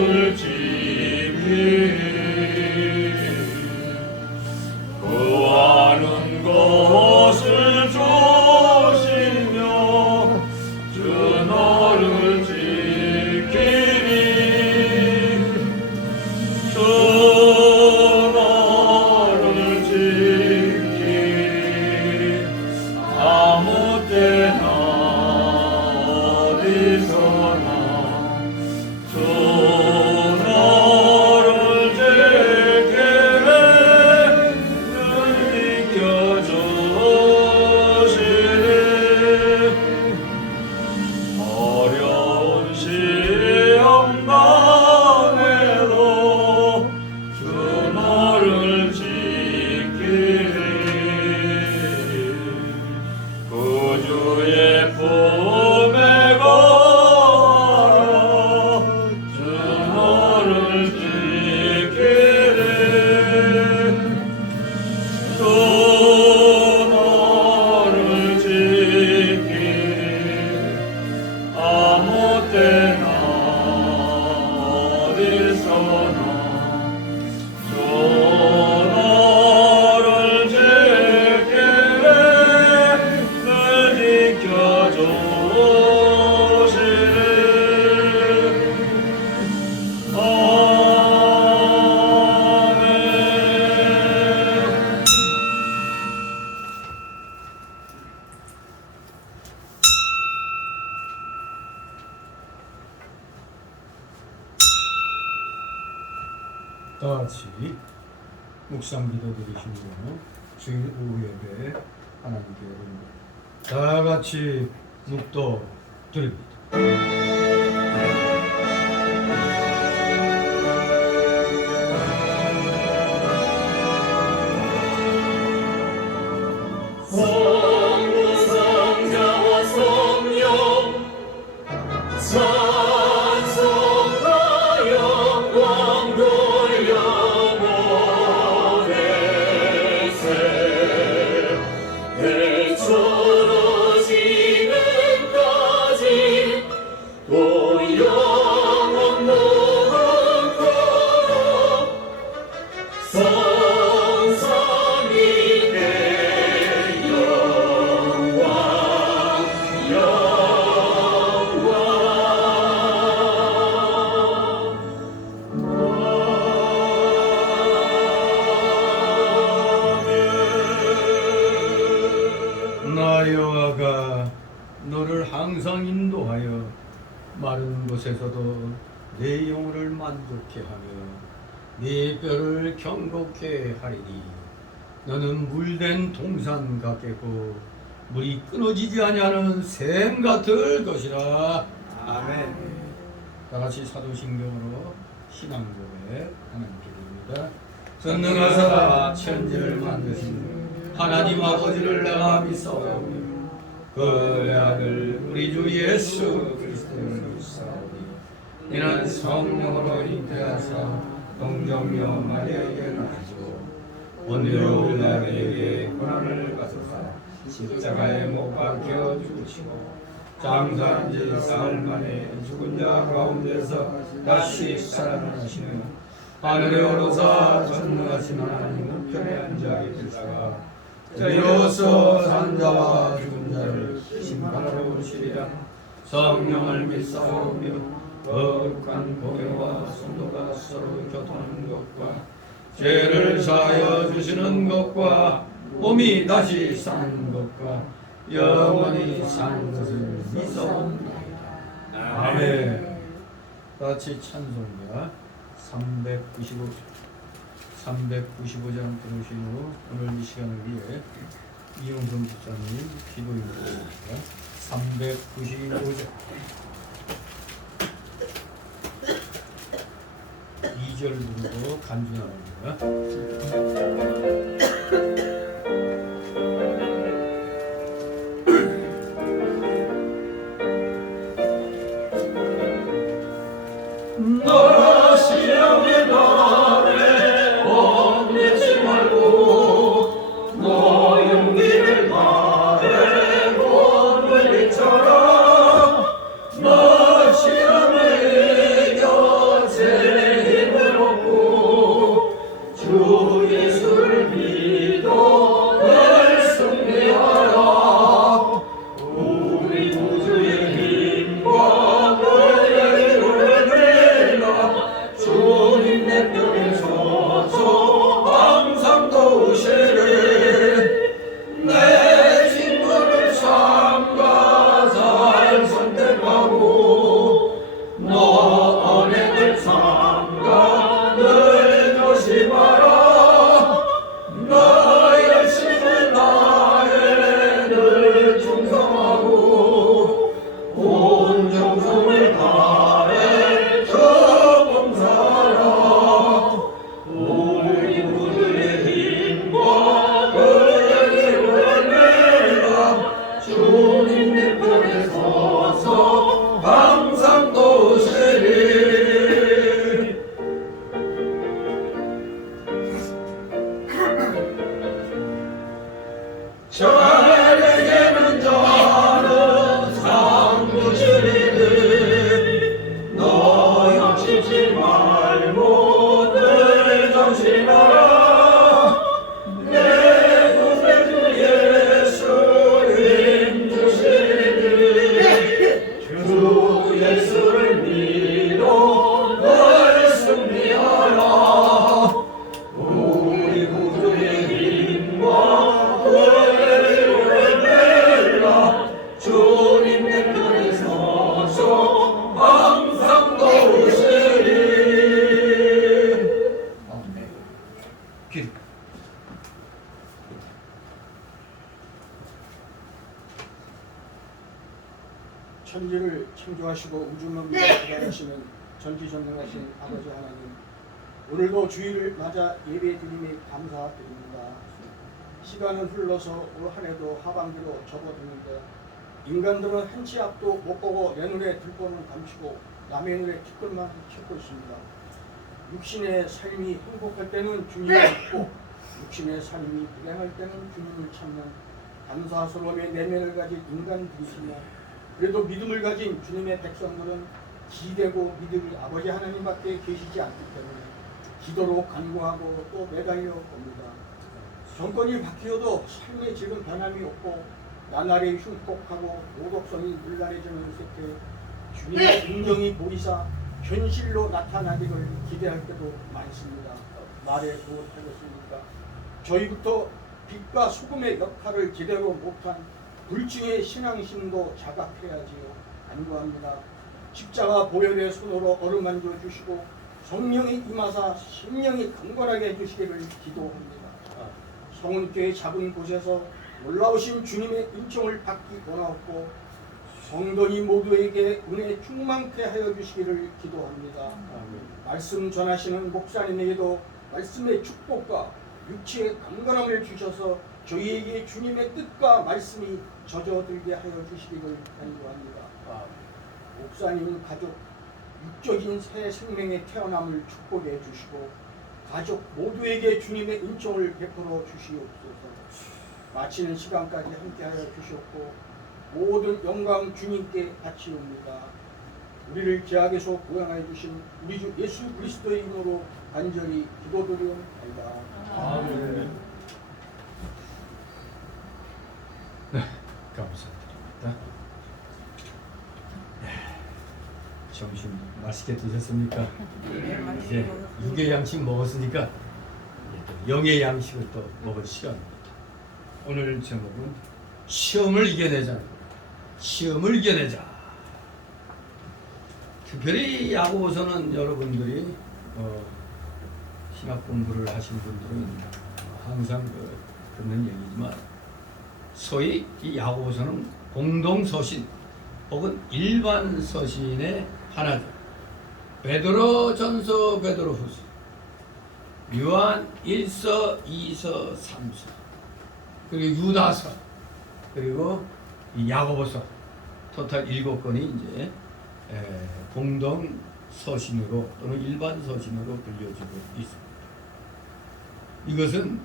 너를 지키리 구하는 것을 주시며 주 너를 지키리 주 너를 지키리 아무 때나 어디서나 주 너를 지키리 늘 지켜주시리 어려운 시험 당해도 주 너를 지키리 구주의 품에 걸어 주 너를 지키리 주 너를 지키리 아무 때나 어디서나 주 너를 지키리 늘 지켜주시리 아멘. 다 같이 묵상 기도 드리시며 주일 오후 예배 하나님께 드립니다. 다 같이 묵도 드립니다. 성부 성자와 성령 찬송과 영광 돌려보내세 대처로 지금까지 또 영원 무궁토록 성삼위 내 영광 나 여호와가 너를 항상 인도하여 마른 곳에서도 내 영혼을 만족케 하며 네 뼈를 경고케 하리니 너는 물된 동산 같겠고 물이 끊어지지 아니하는 샘 같을 것이라. 아멘. 다 같이 사도신경으로 신앙 고백 하나님께 드립니다. 전능하사 천지를 만드신 하나님 아버지를 내가 믿사오니 그 아들 우리 주 예수 그리스도를 믿사오니 이는 성령으로 잉태하사 동정녀 마리아에게 나시고 본디오 빌라에게 고난을 받으사 십자가에 못 박혀 죽으시고 장사한 지 사흘 만에 죽은 자 가운데서 다시 살아나시며 하늘에 오르사 전능하신 하나님 우편에 앉아 계시다가 저희로서 산자와 죽은 자를 심판하러 오시리라. 성령을 믿사오며 거룩한 보배와 성도가 서로 교통하는 것과 죄를 사하여 주시는 것과 몸이 다시 사는 것과 영원히 사는 것을 믿사옵나이다. 아멘. 같이 찬송가 395장 들으신 후 오늘 이 시간을 위해 이용선 집사님 기도해주십니다. 395장 2절 부르고 간주나갑니다. 너라 시험의 날에 겁내지 말고 너 용기를 말해 본물리처럼 너 시험을 이겨 언행을 삼가 늘 조심하라. 나 열심을 다해 늘 충성하고 온 정성을 다해 저 봉사하라. 우리 구주의 힘과 그의 힘을 내라. 주님 내 편에 서서 항상 도우시리. 저에게는 저는 상 주시리니 너 영치지 말고 늘 정신하라. 내 구세주 예수 힘 주시리니 주 예수를 믿어 늘 승리하라. 우리 구주의 힘과 그의 힘을 내라. 주님 내 편에 서서 항상 도우시리. 길. 천지를 창조하시고 우주만물을 주관하시는 전지전능하신 아버지 하나님, 오늘도 주일을 맞아 예배드림에 감사드립니다. 시간은 흘러서 올 한 해도 하반기로 접어드는데 인간들은 한 치 앞도 못 보고 내 눈에 들보는 감추고 남의 눈에 티끌만 찾고 있습니다. 육신의 삶이 행복할 때는 주님을 믿고 육신의 삶이 불행할 때는 주님을 찾는 감사스러움의 내면을 가진 인간들이시며, 그래도 믿음을 가진 주님의 백성들은 기대고 믿을 아버지 하나님밖에 계시지 않기 때문에 기도로 간구하고 또 매달려 봅니다. 정권이 바뀌어도 삶의 질은 변함이 없고 나날이 흉폭하고 모독성이 물란해지는 세태에 주님의 인정이 보이사 현실로 나타나기를 기대할 때도 많습니다. 말에 무엇하겠습니까? 저희부터 빛과 소금의 역할을 제대로 못한 불증의 신앙심도 자각해야지요. 간구합니다. 십자가 보혈의 손으로 어루만져 주시고 성령이 임하사 심령이 강건하게 해주시기를 기도합니다. 성은교회 작은 곳에서 놀라우신 주님의 인정을 받기 원하옵고 성도님 모두에게 은혜 충만케 하여 주시기를 기도합니다. 말씀 전하시는 목사님에게도 말씀의 축복과 육체의 강건함을 주셔서 저희에게 주님의 뜻과 말씀이 젖어들게 하여 주시기를 간구합니다. 목사님 가족 육적인 새 생명의 태어남을 축복해 주시고 가족 모두에게 주님의 은총을 베풀어 주시옵소서. 마치는 시간까지 함께하여 주시옵고 모든 영광 주님께 바치옵니다. 우리를 죄악에서 구원하여 주신 우리 주 예수 그리스도의 이름으로 간절히 기도드리옵나이다. 아멘. 네, 감사드립니다. 점심 맛있게 드셨습니까? 이제 육의 양식 먹었으니까 이제 또 영의 양식을 또 먹을 시간입니다. 오늘 제목은 시험을 이겨내자. 시험을 이겨내자. 특별히 야고보서는 여러분들이 신학 공부를 하신 분들은 항상 듣는 얘기지만 소위 이 야고보서는 공동 서신 혹은 일반 서신의 하나죠. 베드로전서, 베드로후서, 요한 1서, 2서, 3서, 그리고 유다서, 그리고 이 야고보서, 토탈 7권이 이제 공동 서신으로 또는 일반 서신으로 불려지고 있습니다. 이것은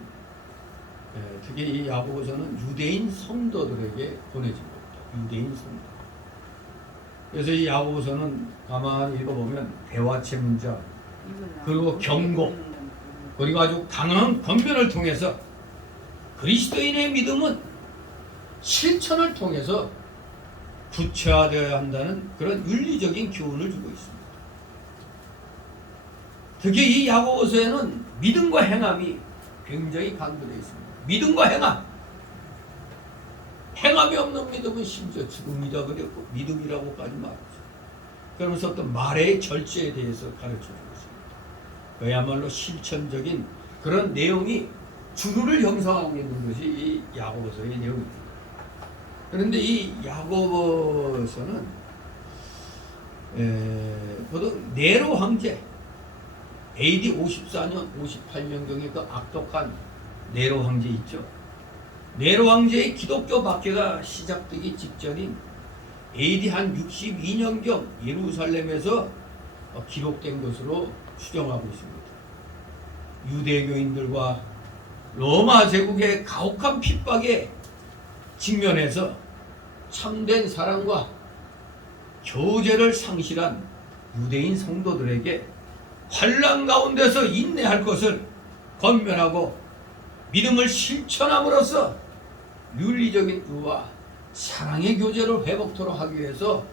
특히 이 야고보서는 유대인 성도들에게 보내진 겁니다. 유대인 성도. 그래서 이 야고보서는 가만히 읽어보면 대화체 문자, 그리고 경고, 그리고 아주 강한 권면을 통해서 그리스도인의 믿음은 실천을 통해서 구체화되어야 한다는 그런 윤리적인 교훈을 주고 있습니다. 특히 이 야고보서에는 믿음과 행함이 굉장히 강조되어 있습니다. 믿음과 행함. 행함이 없는 믿음은 심지어 죽음이라 그랬고 믿음이라고까지 말하죠. 그러면서 어떤 말의 절제에 대해서 가르쳐 주고 있습니다. 그야말로 실천적인 그런 내용이 주류를 형성하고 있는 것이 이 야고보서의 내용입니다. 그런데 이 야고보서는 보통 네로 황제 AD 54년 58년경에 그 악독한 네로 황제 있죠. 네로 황제의 기독교 박해가 시작되기 직전인 AD 한 62년경 예루살렘에서 기록된 것으로 추정하고 있습니다. 유대교인들과 로마 제국의 가혹한 핍박에 직면해서 참된 사랑과 교제를 상실한 유대인 성도들에게 환난 가운데서 인내할 것을 권면하고 믿음을 실천함으로써 윤리적인 의와 사랑의 교제를 회복토록 하기 위해서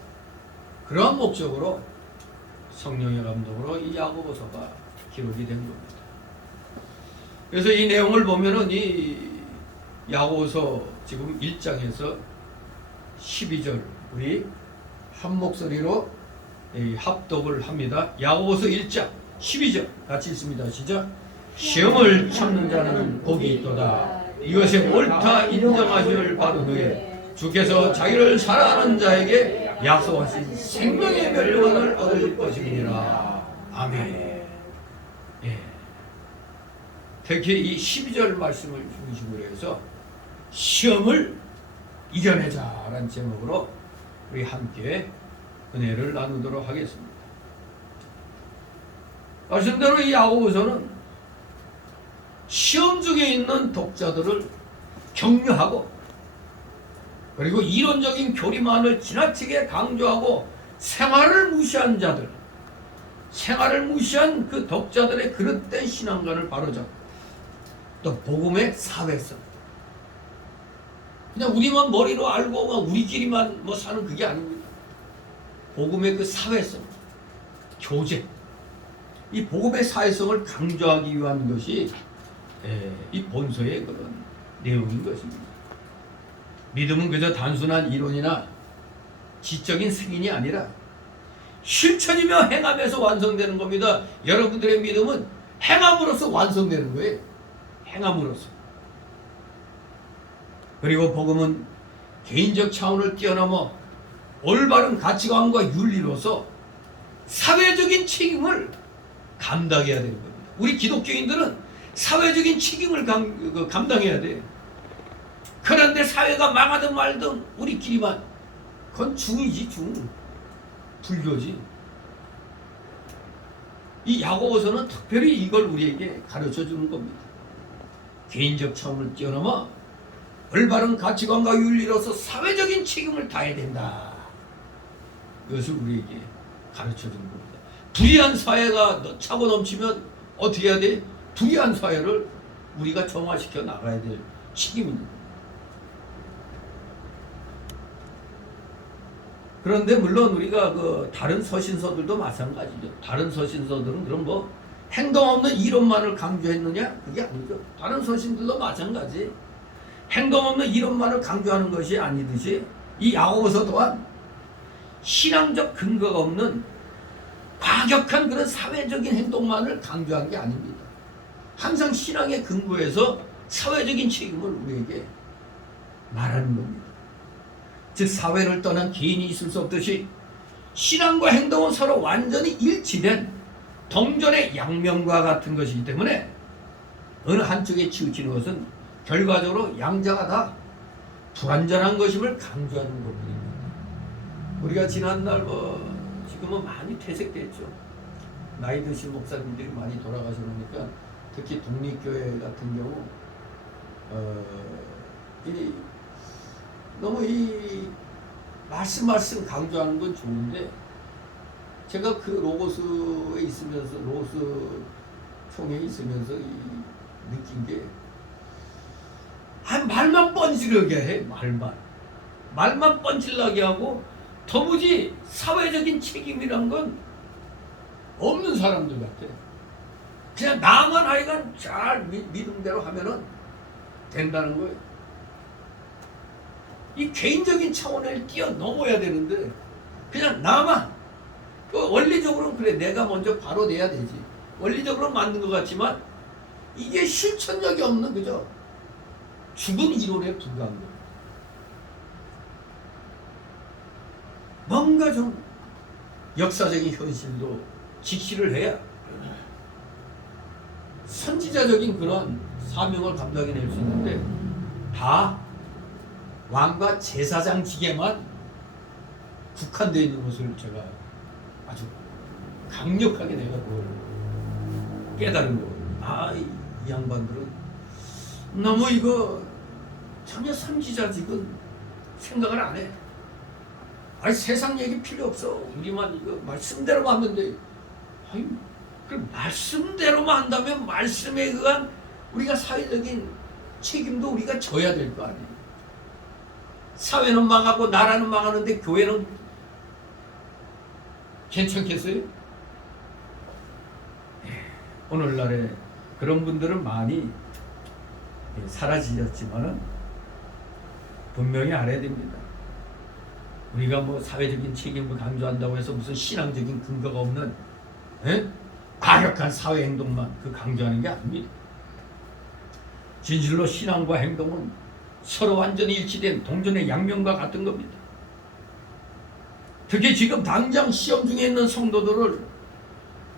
그러한 목적으로 성령의 감동으로 이 야고보서가 기록이 된 겁니다. 그래서 이 내용을 보면은 이 야고보서 지금 1장에서 12절 우리 한 목소리로 합독을 합니다. 야고보서 1장 12절 같이 읽습니다. 시작. 시험을 참는 자는 복이 있도다. 이것이 옳다 인정하시를 받은 후에 주께서 자기를 사랑하는 자에게 약속하신 생명의 멸류관을 얻을 것이니라. 아멘. 예. 특히 이 12절 말씀을 중심으로 해서 시험을 이겨내자라는 제목으로 우리 함께 은혜를 나누도록 하겠습니다. 말씀대로 이 야고보서는 시험 중에 있는 독자들을 격려하고 그리고 이론적인 교리만을 지나치게 강조하고 생활을 무시한 자들, 생활을 무시한 그 독자들의 그릇된 신앙관을 바로잡고 또 복음의 사회성, 그냥 우리만 머리로 알고 우리끼리만 뭐 사는 그게 아닙니다. 복음의 그 사회성, 교제, 이 복음의 사회성을 강조하기 위한 것이 이 본서의 그런 내용인 것입니다. 믿음은 그저 단순한 이론이나 지적인 승인이 아니라 실천이며 행함에서 완성되는 겁니다. 여러분들의 믿음은 행함으로써 완성되는 거예요. 행함으로써. 그리고 복음은 개인적 차원을 뛰어넘어 올바른 가치관과 윤리로서 사회적인 책임을 감당해야 되는 겁니다. 우리 기독교인들은 사회적인 책임을 감당해야 돼. 그런데 사회가 망하든 말든 우리끼리만, 그건 중이지, 중. 불교지. 이 야고보서는 특별히 이걸 우리에게 가르쳐 주는 겁니다. 개인적 차원을 뛰어넘어 올바른 가치관과 윤리로서 사회적인 책임을 다해야 된다. 이것을 우리에게 가르쳐 주는 겁니다. 불의한 사회가 차고 넘치면 어떻게 해야 돼? 불의한 사회를 우리가 정화시켜 나가야 될 책임입니다. 그런데 물론 우리가 그 다른 서신서들도 마찬가지죠. 다른 서신서들은 그럼 뭐 행동 없는 이론만을 강조했느냐? 그게 아니죠. 다른 서신들도 마찬가지. 행동 없는 이론만을 강조하는 것이 아니듯이 이 야고보서 또한 신앙적 근거가 없는 과격한 그런 사회적인 행동만을 강조한 게 아닙니다. 항상 신앙의 근거에서 사회적인 책임을 우리에게 말하는 겁니다. 즉 사회를 떠난 개인이 있을 수 없듯이 신앙과 행동은 서로 완전히 일치된 동전의 양면과 같은 것이기 때문에 어느 한쪽에 치우치는 것은 결과적으로 양자가 다 불완전한 것임을 강조하는 것뿐입니다. 우리가 지난날 지금은 많이 퇴색됐죠. 나이 드신 목사님들이 많이 돌아가시니까 특히 독립교회 같은 경우 너무 이 말씀 강조하는 건 좋은데 제가 그 로고스에 있으면서 로고스 총회에 있으면서 느낀 게 말만 뻔질하게 해. 말만 뻔질나게 하고 도무지 사회적인 책임이란 건 없는 사람들 같아. 그냥 나만 하여간 잘 믿음대로 하면은 된다는 거예요. 이 개인적인 차원을 뛰어넘어야 되는데 그냥 나만 원리적으로는 그래. 내가 먼저 바로 내야 되지. 원리적으로 맞는 것 같지만 이게 실천력이 없는 그죠? 죽은 이론에 불과한 거예요. 뭔가 좀 역사적인 현실도 직시를 해야 선지자적인 그런 사명을 감당해낼 수 있는데 다 왕과 제사장직에만 국한되어 있는 것을 제가 아주 강력하게 내가 그걸 깨달은 거예요. 이 양반들은 너무 이거 전혀 선지자직은 생각을 안 해. 세상 얘기 필요 없어. 우리만 이거 말씀대로만 하면 돼. 그 말씀대로만 한다면 말씀에 의한 우리가 사회적인 책임도 우리가 져야 될 거 아니에요. 사회는 망하고 나라는 망하는데 교회는 괜찮겠어요? 오늘날에 그런 분들은 많이 사라지셨지만은 분명히 알아야 됩니다. 우리가 뭐 사회적인 책임을 강조한다고 해서 무슨 신앙적인 근거가 없는 과격한 사회 행동만 강조하는 게 아닙니다. 진실로 신앙과 행동은 서로 완전히 일치된 동전의 양면과 같은 겁니다. 특히 지금 당장 시험 중에 있는 성도들을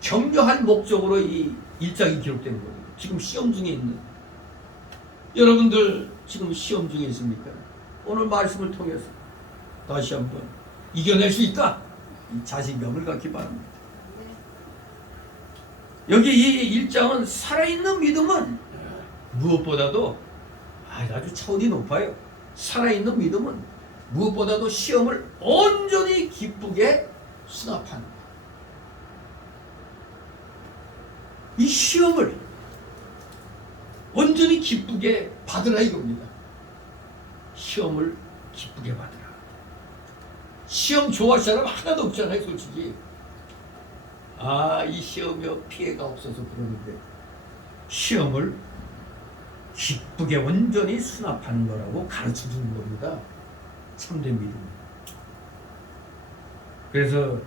격려할 목적으로 이 일장이 기록된 거예요. 지금 시험 중에 있는 여러분들 지금 시험 중에 있습니까? 오늘 말씀을 통해서 다시 한번 이겨낼 수 있다. 이 자신감을 갖기 바랍니다. 여기 이 일장은 살아있는 믿음은 무엇보다도 아주 차원이 높아요. 살아있는 믿음은 무엇보다도 시험을 온전히 기쁘게 수납하는 것. 이 시험을 온전히 기쁘게 받으라 이겁니다. 시험을 기쁘게 받으라. 시험 좋아할 사람 하나도 없잖아요, 솔직히. 이 시험에 피해가 없어서 그러는데 시험을 기쁘게 온전히 수납하는 거라고 가르쳐 주는 겁니다. 참된 믿음. 그래서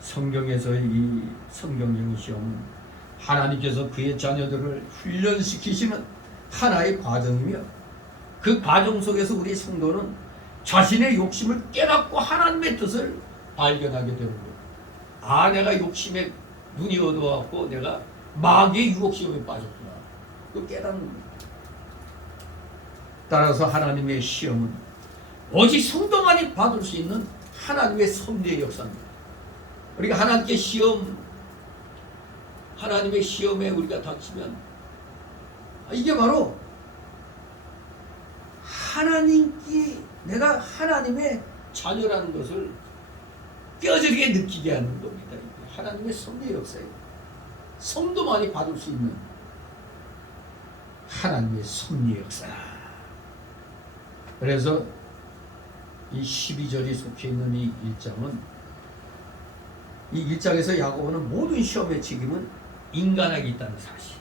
성경에서 이 성경적인 시험은 하나님께서 그의 자녀들을 훈련시키시는 하나의 과정이며 그 과정 속에서 우리 성도는 자신의 욕심을 깨닫고 하나님의 뜻을 발견하게 되는 거예요. 내가 욕심에 눈이 어두워갖고 내가 마귀의 유혹시험에 빠졌구나. 그 깨닫는 겁니다. 따라서 하나님의 시험은 오직 성도만이 받을 수 있는 하나님의 섭리의 역사입니다. 우리가 하나님의 시험에 우리가 닥치면 이게 바로 내가 하나님의 자녀라는 것을 뼈저리게 느끼게 하는 겁니다. 하나님의 섭리의 역사예요. 성도만이 받을 수 있는 하나님의 섭리의 역사. 그래서 이 12절이 속해 있는 이 1장은 이 1장에서 야고보는 모든 시험의 책임은 인간에게 있다는 사실,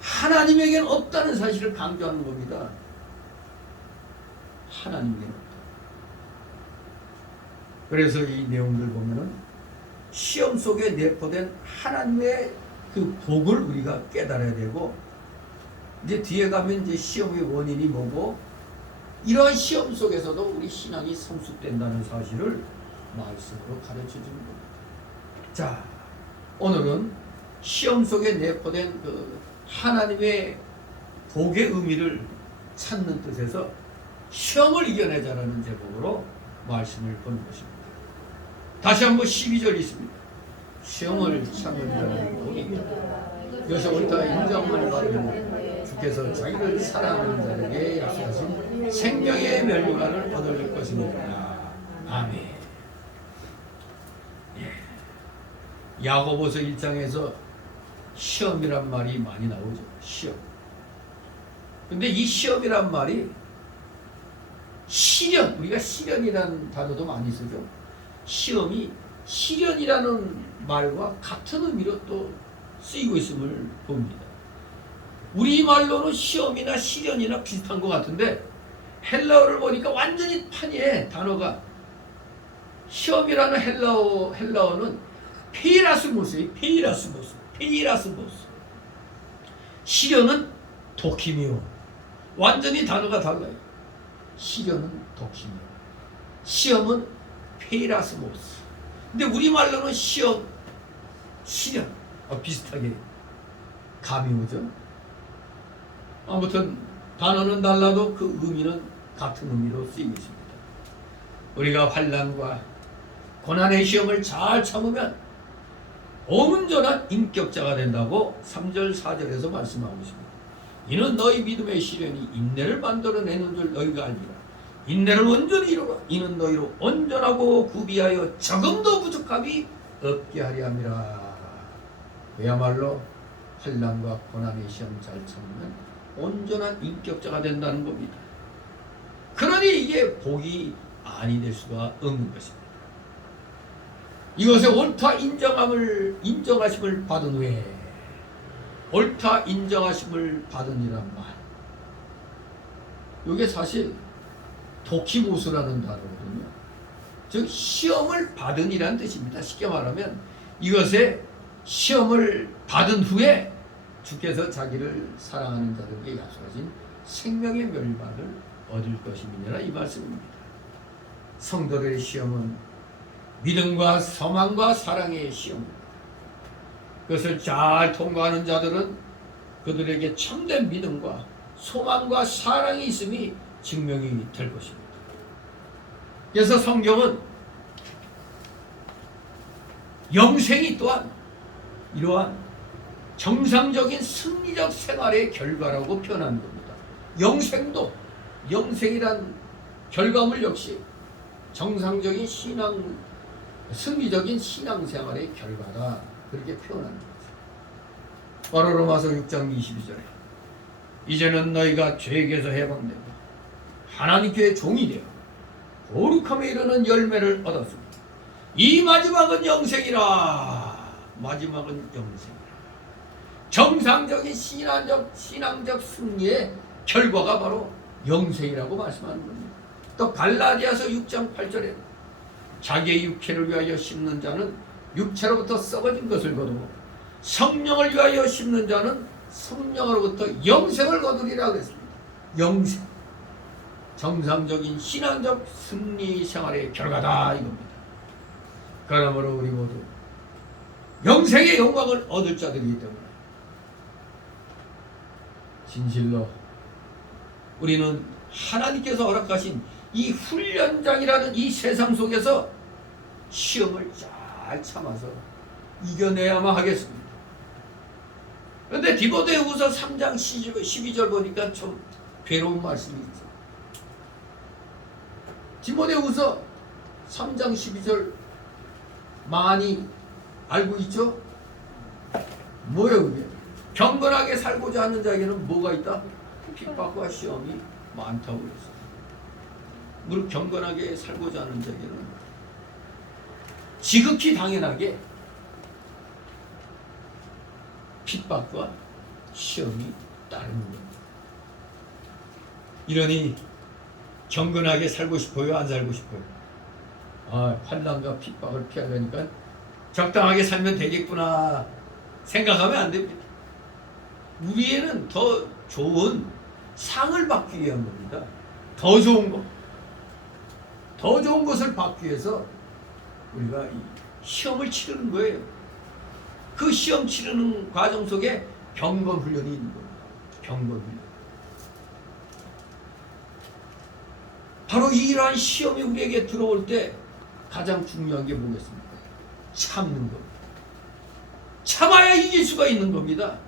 하나님에게는 없다는 사실을 강조하는 겁니다. 하나님에게는 없다. 그래서 이 내용들 보면은 시험 속에 내포된 하나님의 그 복을 우리가 깨달아야 되고, 이제 뒤에 가면 이제 시험의 원인이 뭐고, 이러한 시험 속에서도 우리 신앙이 성숙된다는 사실을 말씀으로 가르쳐 주는 겁니다. 자, 오늘은 시험 속에 내포된 그 하나님의 복의 의미를 찾는 뜻에서 시험을 이겨내자라는 제목으로 말씀을 보는 것입니다. 다시 한번 12절 있습니다. 시험을 참는 자는 복이 있다. 여기서 옳다 인정을 받으면 주께서 자기를 사랑하는 자에게 약속하신 생명의 멸류관을 얻을 것입니다. 아멘. 야고보서 1장에서 시험이란 말이 많이 나오죠. 시험. 근데 이 시험이란 말이 시련, 우리가 시련이라는 단어도 많이 쓰죠. 시험이 시련이라는 말과 같은 의미로 또 쓰이고 있음을 봅니다. 우리말로는 시험이나 시련이나 비슷한 것 같은데 헬라어를 보니까 완전히 판이에 단어가 시험이라는 헬라어는 페이라스모스예요. 페이라스모스. 시련은 도키미오. 완전히 단어가 달라요. 시련은 도키미오. 시험은 페이라스모스. 근데 우리말로는 시련 비슷하게 감이 오죠. 아무튼 단어는 달라도 그 의미는 같은 의미로 쓰이고 있습니다. 우리가 환난과 고난의 시험을 잘 참으면 온전한 인격자가 된다고 3절 4절에서 말씀하고 있습니다. 이는 너희 믿음의 시련이 인내를 만들어내는 줄 너희가 알리라. 인내를 온전히 이루라. 이는 너희로 온전하고 구비하여 조금도 부족함이 없게 하려 함이라. 그야말로 환난과 고난의 시험 잘 참으면 온전한 인격자가 된다는 겁니다. 그러니 이게 복이 아니 될 수가 없는 것입니다. 이것에 옳다 인정하심을 받은 후에 옳다 인정하심을 받으니란 말. 이게 사실 도키모스라는 단어거든요. 즉 시험을 받으니란 뜻입니다. 쉽게 말하면 이것에 시험을 받은 후에 주께서 자기를 사랑하는 자들에게 약속하신 생명의 멸망을 얻을 것임이니라 이 말씀입니다. 성도들의 시험은 믿음과 소망과 사랑의 시험입니다. 그것을 잘 통과하는 자들은 그들에게 참된 믿음과 소망과 사랑이 있음이 증명이 될 것입니다. 그래서 성경은 영생이 또한 이러한 정상적인 승리적 생활의 결과라고 표현하는 겁니다. 영생이란 결과물 역시 정상적인 승리적인 신앙생활의 결과다. 그렇게 표현하는 거죠. 바로 로마서 6장 22절에 이제는 너희가 죄에게서 해방되고 하나님께 종이 되어 거룩함에 이르는 열매를 얻었습니다. 이 마지막은 영생이라. 마지막은 영생이라. 정상적인 신앙적 승리의 결과가 바로 영생이라고 말씀하는 겁니다. 또 갈라디아서 6장 8절에 자기의 육체를 위하여 심는 자는 육체로부터 썩어진 것을 거두고 성령을 위하여 심는 자는 성령으로부터 영생을 거두리라 그랬습니다. 영생. 정상적인 신앙적 승리 생활의 결과다 이겁니다. 그러므로 우리 모두 영생의 영광을 얻을 자들이기 때문에 진실로 우리는 하나님께서 허락하신 이 훈련장이라는 이 세상 속에서 시험을 잘 참아서 이겨내야만 하겠습니다. 그런데 디모데후서 3장 12절 보니까 좀 괴로운 말씀이 있죠. 디모데후서 3장 12절 많이 알고 있죠? 뭐예요 그게? 경건하게 살고자 하는 자에게는 뭐가 있다? 핍박과 시험이 많다고 그랬어요. 무릇 경건하게 살고자 하는 자에게는 지극히 당연하게 핍박과 시험이 따르는 겁니다. 이러니 경건하게 살고 싶어요? 안 살고 싶어요? 환난과 핍박을 피하려니까 적당하게 살면 되겠구나 생각하면 안 됩니다. 우리에는 더 좋은 상을 받기 위한 겁니다. 더 좋은 것. 더 좋은 것을 받기 위해서 우리가 이 시험을 치르는 거예요. 그 시험 치르는 과정 속에 경건 훈련이 있는 겁니다. 경건 훈련. 바로 이러한 시험이 우리에게 들어올 때 가장 중요한 게 뭐겠습니까? 참는 겁니다. 참아야 이길 수가 있는 겁니다.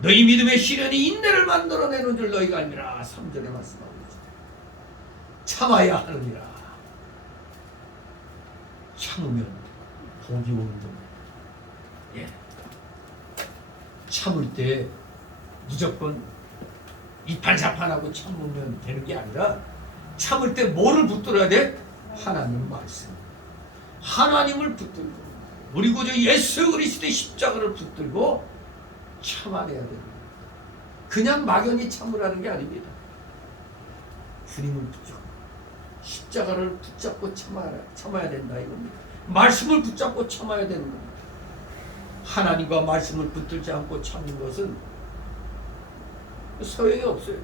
너희 믿음의 시련이 인내를 만들어내는 줄 너희가 알미라. 3절에 말씀하고 있습니다. 참아야 하느니라. 참으면 복이 오는 겁니다. 예. 참을 때 무조건 이판사판하고 참으면 되는 게 아니라 참을 때 뭐를 붙들어야 돼? 하나님 말씀. 하나님을 붙들고 우리 구주 예수 그리스도의 십자가를 붙들고 참아내야 됩니다. 그냥 막연히 참으라는 게 아닙니다. 주님을 붙잡고 십자가를 붙잡고 참아야 된다 이겁니다. 말씀을 붙잡고 참아야 되는 겁니다. 하나님과 말씀을 붙들지 않고 참는 것은 소용이 없어요.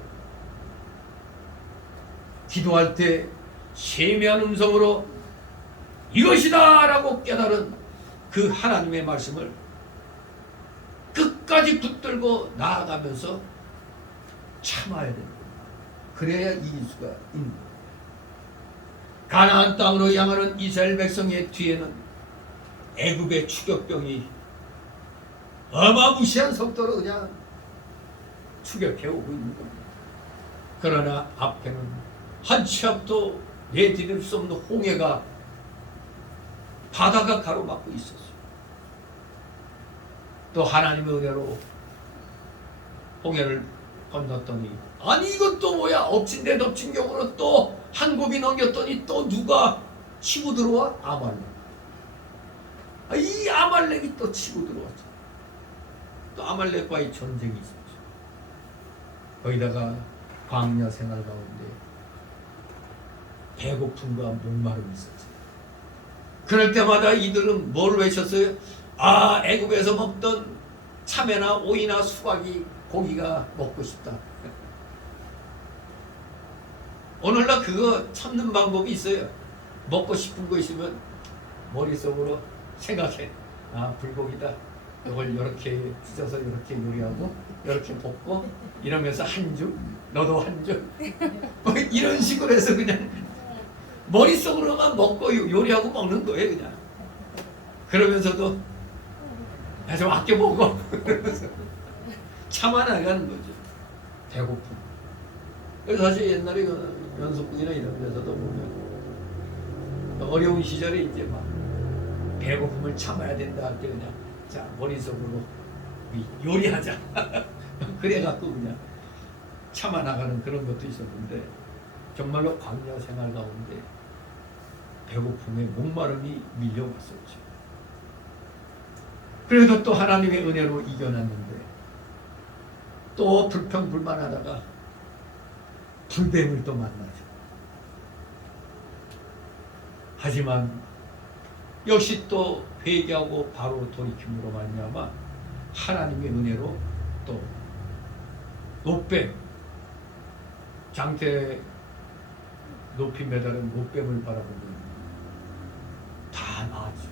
기도할 때 세미한 음성으로 이것이다 라고 깨달은 그 하나님의 말씀을 끝까지 붙들고 나아가면서 참아야 됩니다. 그래야 이길 수가 있는 거예요. 가나안 땅으로 향하는 이스라엘 백성의 뒤에는 애굽의 추격병이 어마무시한 속도로 그냥 추격해 오고 있는 겁니다. 그러나 앞에는 한 치 앞도 내디딜 수 없는 홍해가 바다가 가로막고 있었어요. 또 하나님의 은혜로 홍해를 건넜더니 아니 이것도 뭐야, 엎친 데 덮친 격으로 또 한 곱이 넘겼더니 또 누가 치고 들어와? 아말렉. 이 아말렉이 또 치고 들어왔죠. 또 아말렉과의 전쟁이 있었죠. 거기다가 광야 생활 가운데 배고픔과 목마름이 있었죠. 그럴 때마다 이들은 뭘 외쳤어요? 아, 애굽에서 먹던 참외나 오이나 수박이 고기가 먹고 싶다. 오늘날 그거 참는 방법이 있어요. 먹고 싶은 거 있으면 머릿속으로 생각해. 아, 불고기다. 이걸 이렇게 찢어서 이렇게 요리하고 이렇게 볶고 이러면서 한 줄, 너도 한 줄. 뭐 이런 식으로 해서 그냥 머릿속으로만 먹고 요리하고 먹는 거예요, 그냥. 그러면서도 좀 아껴 먹어. 그러면서 참아나가는 거죠. 배고픔. 그래서 사실 옛날에 그 연속국이나 이런 데서도 보면 어려운 시절에 이제 막 배고픔을 참아야 된다 할 때 그냥 자, 머릿속으로 요리하자. 그래갖고 그냥 참아나가는 그런 것도 있었는데 정말로 광야 생활 가운데 배고픔에 목마름이 밀려왔었죠. 그래도 또 하나님의 은혜로 이겨냈는데 또 불평불만하다가 불뱀을 또 만나죠. 하지만 역시 또 회개하고 바로 돌이킴으로 말미암아 하나님의 은혜로 또 노뱀, 장대 높이 매달은 노뱀을 바라보고 다 나았죠.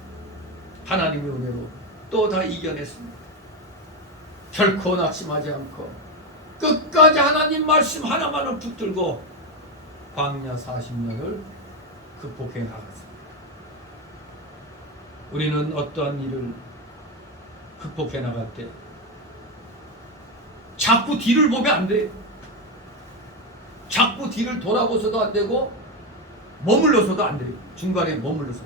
하나님의 은혜로 또 다 이겨냈습니다. 결코 낙심하지 않고 끝까지 하나님 말씀 하나만을 붙들고 광야 40년을 극복해 나갔습니다. 우리는 어떠한 일을 극복해 나갈 때 자꾸 뒤를 보면 안 돼. 자꾸 뒤를 돌아보서도 안 되고 머물러서도 안 돼요. 중간에 머물러서.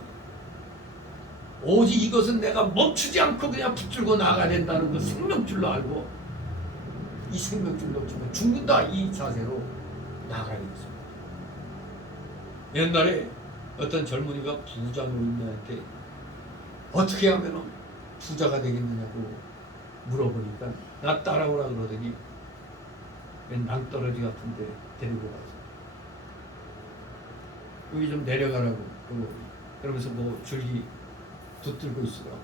오직 이것은 내가 멈추지 않고 그냥 붙들고 나가야 된다는 그 생명줄로 알고 이 생명줄 놓치면 죽는다 이 자세로 나가야 되겠습니다. 옛날에 어떤 젊은이가 부자 노인네한테 어떻게 하면 부자가 되겠느냐고 물어보니까 나 따라오라 그러더니 낭떠러지 같은데 데리고 가서 여기 좀 내려가라고 그러면서 뭐 줄기 붙들고 있으라고.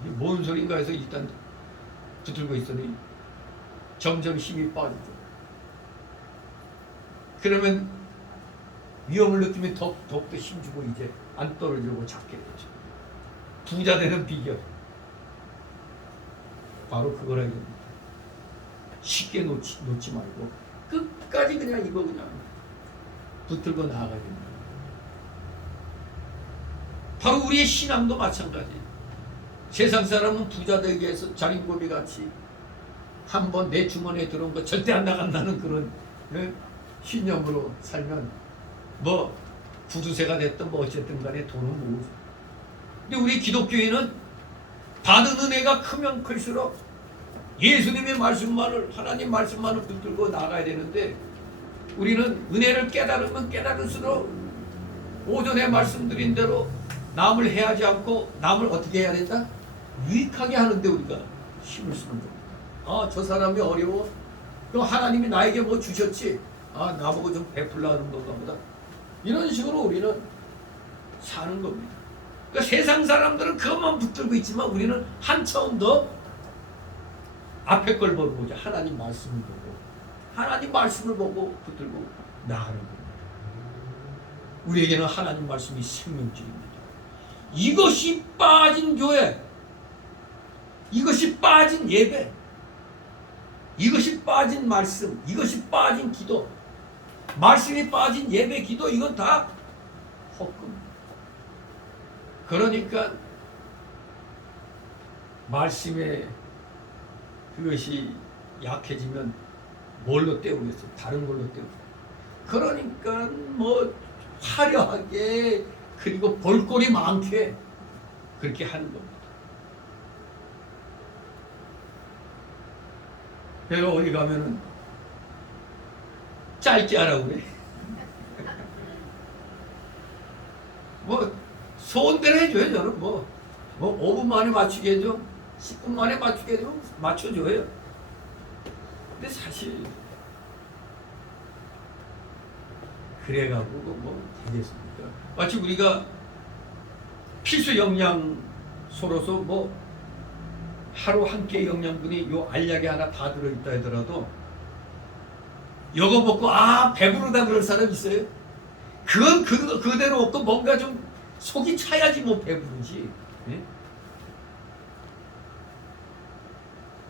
이게 뭔 소린가 해서 일단 붙들고 있더니 점점 힘이 빠지죠. 그러면 위험을 느끼면 더욱더 힘주고 이제 안 떨어지고 잡게 되죠. 부자 되는 비결 바로 그거라 이겁니다. 쉽게 놓지 말고 끝까지 그냥 이거 그냥 붙들고 나아가야 됩니다. 바로 우리의 신앙도 마찬가지. 세상 사람은 부자 되기 위해서 자린고비 같이 한번 내 주머니에 들어온 거 절대 안 나간다는 그런 신념으로 살면 뭐 구두쇠가 됐든 뭐 어쨌든 간에 돈은 모으죠. 근데 우리 기독교인은 받은 은혜가 크면 클수록 예수님의 말씀만을, 하나님 말씀만을 붙들고 나가야 되는데 우리는 은혜를 깨달으면 깨달을수록 오전에 말씀드린 대로 남을 해하지 않고 남을 어떻게 해야 된다? 유익하게 하는데 우리가 힘을 쓰는 겁니다. 아, 저 사람이 어려워? 그럼 하나님이 나에게 뭐 주셨지? 아, 나보고 좀 베풀라 하는 건가 보다. 이런 식으로 우리는 사는 겁니다. 그러니까 세상 사람들은 그것만 붙들고 있지만 우리는 한 차원 더 앞에 걸 보자. 하나님 말씀을 보고 하나님 말씀을 보고 붙들고 나가는 겁니다. 우리에게는 하나님 말씀이 생명줄입니다. 이것이 빠진 교회, 이것이 빠진 예배, 이것이 빠진 말씀, 이것이 빠진 기도, 말씀이 빠진 예배, 기도, 이건 다 헛금. 그러니까 말씀에 그것이 약해지면 뭘로 때우겠어? 다른 걸로 때우겠어. 그러니까 뭐 화려하게 그리고 볼거리 많게 그렇게 하는 겁니다. 내가 어디 가면은 짧게 하라고 그래. 뭐 소원대로 해줘요. 저는 뭐 5분 만에 맞추게 해줘, 10분 만에 맞추게 해줘, 맞춰줘요. 근데 사실 그래가지고 뭐 되겠습니까? 마치 우리가 필수 영양소로서 뭐 하루 한 끼의 영양분이 요 알약에 하나 다 들어있다 하더라도 요거 먹고 배부르다 그럴 사람 있어요? 그건 그대로 먹고 뭔가 좀 속이 차야지 뭐 배부르지. 예?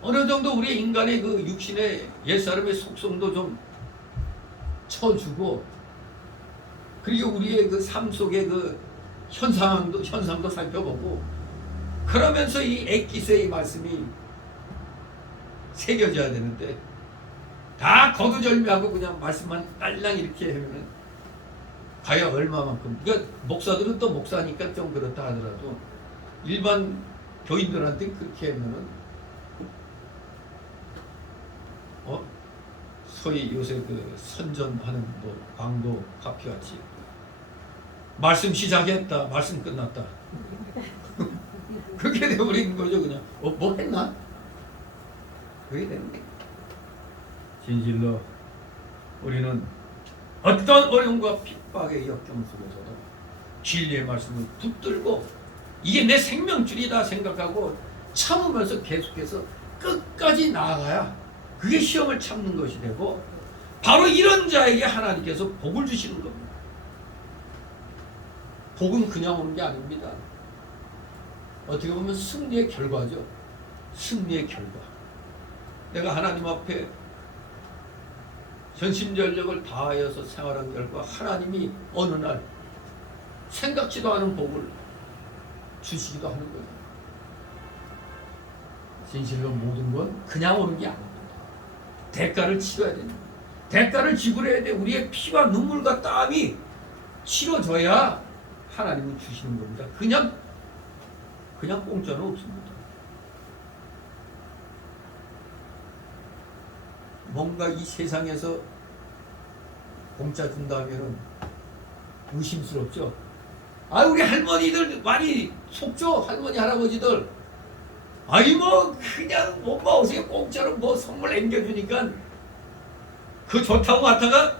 어느 정도 우리 인간의 그 육신의 옛사람의 속성도 좀 쳐주고, 그리고 우리의 그 삶 속의 그 현상도 살펴보고, 그러면서 이 엑기스의 말씀이 새겨져야 되는데, 다 거두절미하고 그냥 말씀만 딸랑 이렇게 하면은 과연 얼마만큼. 그러니까 목사들은 또 목사니까 좀 그렇다 하더라도 일반 교인들한테 그렇게 하면은 소위 요새 그 선전하는 뭐 광고 카피같이 말씀 시작했다, 말씀 끝났다. 그렇게 되어버리는 거죠. 그냥 뭐 했나? 그게 되는 거예요. 진실로 우리는 어떤 어려움과 핍박의 역경 속에서도 진리의 말씀을 붙들고 이게 내 생명줄이다 생각하고 참으면서 계속해서 끝까지 나아가야 그게 시험을 참는 것이 되고, 바로 이런 자에게 하나님께서 복을 주시는 겁니다. 복은 그냥 오는 게 아닙니다. 어떻게 보면 승리의 결과죠. 승리의 결과. 내가 하나님 앞에 전심전력을 다하여서 생활한 결과 하나님이 어느 날 생각지도 않은 복을 주시기도 하는 거죠. 진실로 모든 건 그냥 오는 게 아닙니다. 대가를 치러야 됩니다. 대가를 지불해야 돼. 우리의 피와 눈물과 땀이 치러져야 하나님은 주시는 겁니다. 그냥 공짜는 없습니다. 뭔가 이 세상에서 공짜 준다면은 의심스럽죠. 우리 할머니들 많이 속죠. 할머니 할아버지들. 뭐 그냥 엄마 오세요 공짜로 뭐 선물 앵겨주니까 그 좋다고 갔다가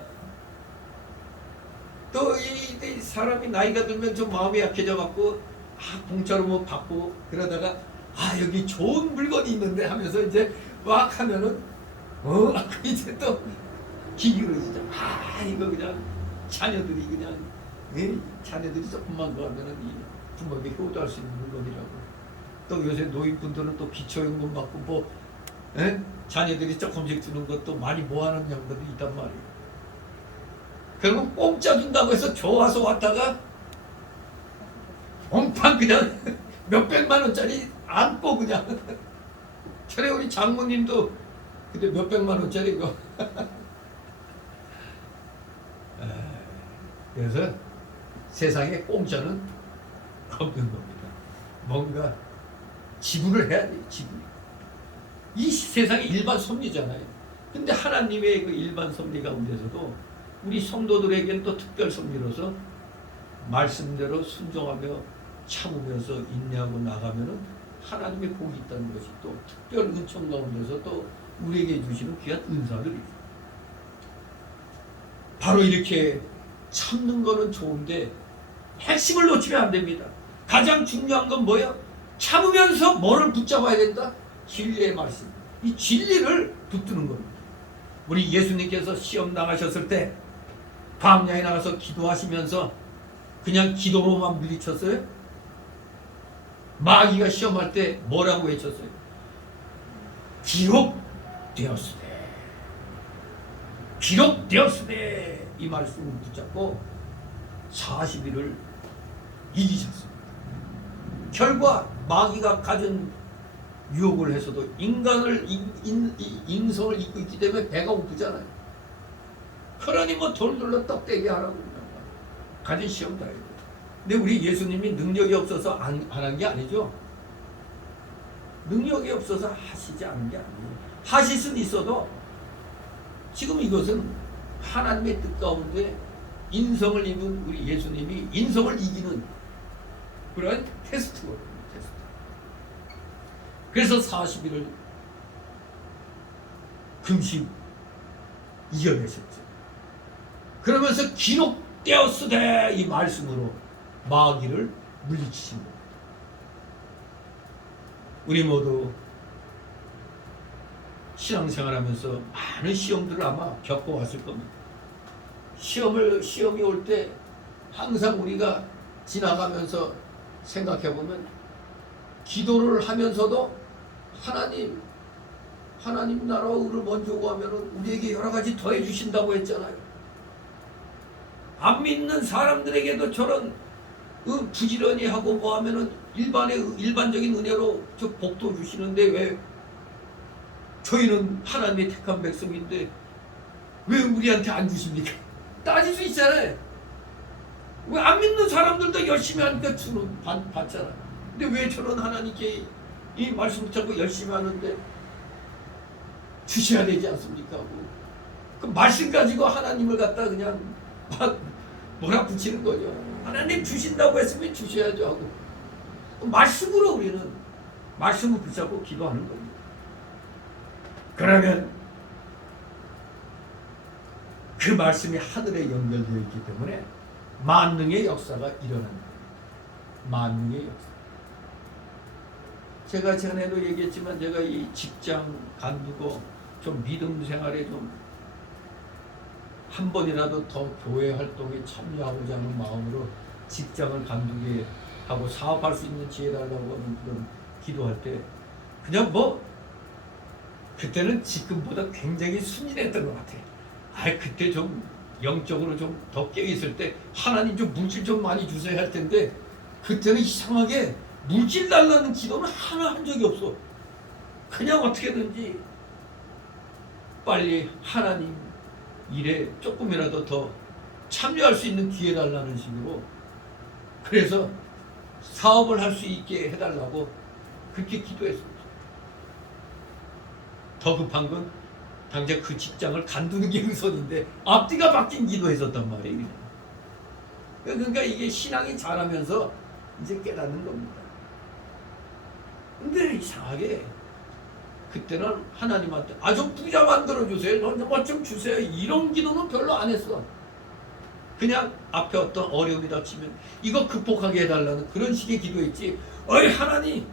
또 이 사람이 나이가 들면 좀 마음이 약해져 갖고 공짜로 뭐 받고 그러다가 여기 좋은 물건이 있는데 하면서 이제 막 하면은 이제 또 기울어지죠. 이거 그냥 자녀들이 그냥 자녀들이 조금만 더 하면은 이 부모에게 효도할 수 있는 물건이라고. 또 요새 노인분들은 또 기초연금 받고 뭐 자녀들이 조금씩 주는 것도 많이 모아놓은 양들이 있단 말이에요. 결국 공짜 준다고 해서 좋아서 왔다가 엉팡 그냥 몇백만 원짜리 안고 그냥 차라리 우리 장모님도 근데 몇백만 원짜리 이거 그래서 세상에 공짜는 없는 겁니다. 뭔가 지불을 해야 돼요. 지불. 이 세상이 일반 섭리잖아요. 근데 하나님의 그 일반 섭리 가운데서도 우리 성도들에게는 또 특별 섭리로서 말씀대로 순종하며 참으면서 인내하고 나가면은 하나님의 복이 있다는 것이 또 특별 은총 가운데서 또 우리에게 주시는 귀한 은사를 바로 이렇게 참는 거는 좋은데 핵심을 놓치면 안 됩니다. 가장 중요한 건 뭐야? 참으면서 뭐를 붙잡아야 된다? 진리의 말씀. 이 진리를 붙드는 겁니다. 우리 예수님께서 시험 나가셨을 때 광야에 나가서 기도하시면서 그냥 기도로만 물리쳤어요? 마귀가 시험할 때 뭐라고 외쳤어요? 기록되었으되, 기록되었으되, 이 말씀을 붙잡고 40일을 이기셨습니다. 결과 마귀가 가진 유혹을 해서도 인간을 인성을 잊고 있기 때문에 배가 고프잖아요. 그러니 뭐 돌돌로 떡대기 하라고 가진 시험 다 해요. 근데 우리 예수님이 능력이 없어서 안 한 게 아니죠. 능력이 없어서 하시지 않은 게 아니에요. 하실 수는 있어도 지금 이것은 하나님의 뜻 가운데 인성을 입은 우리 예수님이 인성을 이기는 그런 테스트거든요. 테스트. 그래서 40일을 금식 이겨내셨죠. 그러면서 기록되었으되 이 말씀으로 마귀를 물리치신 겁니다. 우리 모두 신앙생활하면서 많은 시험들을 아마 겪어왔을 겁니다. 시험이 올 때 항상 우리가 지나가면서 생각해보면 기도를 하면서도 하나님 나라와 의를 먼저 구하면 우리에게 여러 가지 더해 주신다고 했잖아요. 안 믿는 사람들에게도 저런 부지런히 하고 뭐 하면은 일반적인 은혜로 저 복도 주시는데 왜 저희는 하나님의 택한 백성인데 왜 우리한테 안 주십니까? 따질 수 있잖아요. 왜 안 믿는 사람들도 열심히 하니까 받잖아. 근데 왜 저런 하나님께 이 말씀 붙잡고 열심히 하는데 주셔야 되지 않습니까? 그 말씀 가지고 하나님을 갖다 그냥 막 뭐라 붙이는 거죠. 하나님 주신다고 했으면 주셔야죠 하고 말씀으로 우리는 말씀을 붙잡고 기도하는 겁니다. 그러면 그 말씀이 하늘에 연결되어 있기 때문에 만능의 역사가 일어납니다. 만능의 역사. 제가 전에도 얘기했지만 제가 이 직장 간두고 좀 믿음 생활에 좀 한 번이라도 더 교회 활동에 참여하고자 하는 마음으로 직장을 간두게 하고 사업할 수 있는 지혜 달라고 하는 그런 기도할 때 그냥 뭐 그때는 지금보다 굉장히 순진했던 것 같아요. 그때 좀 영적으로 좀 더 깨어있을 때 하나님 좀 물질 좀 많이 주세요 할 텐데 그때는 이상하게 물질 달라는 기도는 하나 한 적이 없어. 그냥 어떻게든지 빨리 하나님 일에 조금이라도 더 참여할 수 있는 기회 달라는 식으로 그래서 사업을 할 수 있게 해달라고 그렇게 기도했습니다. 더 급한 건 당장 그 직장을 간두는 게 우선인데 앞뒤가 바뀐 기도했었단 말이에요. 그러니까 이게 신앙이 자라면서 이제 깨닫는 겁니다. 근데 이상하게 그때는 하나님한테 좀 부자 만들어주세요. 뭐 좀 주세요. 이런 기도는 별로 안 했어. 그냥 앞에 어떤 어려움이 닥치면 이거 극복하게 해달라는 그런 식의 기도했지. 하나님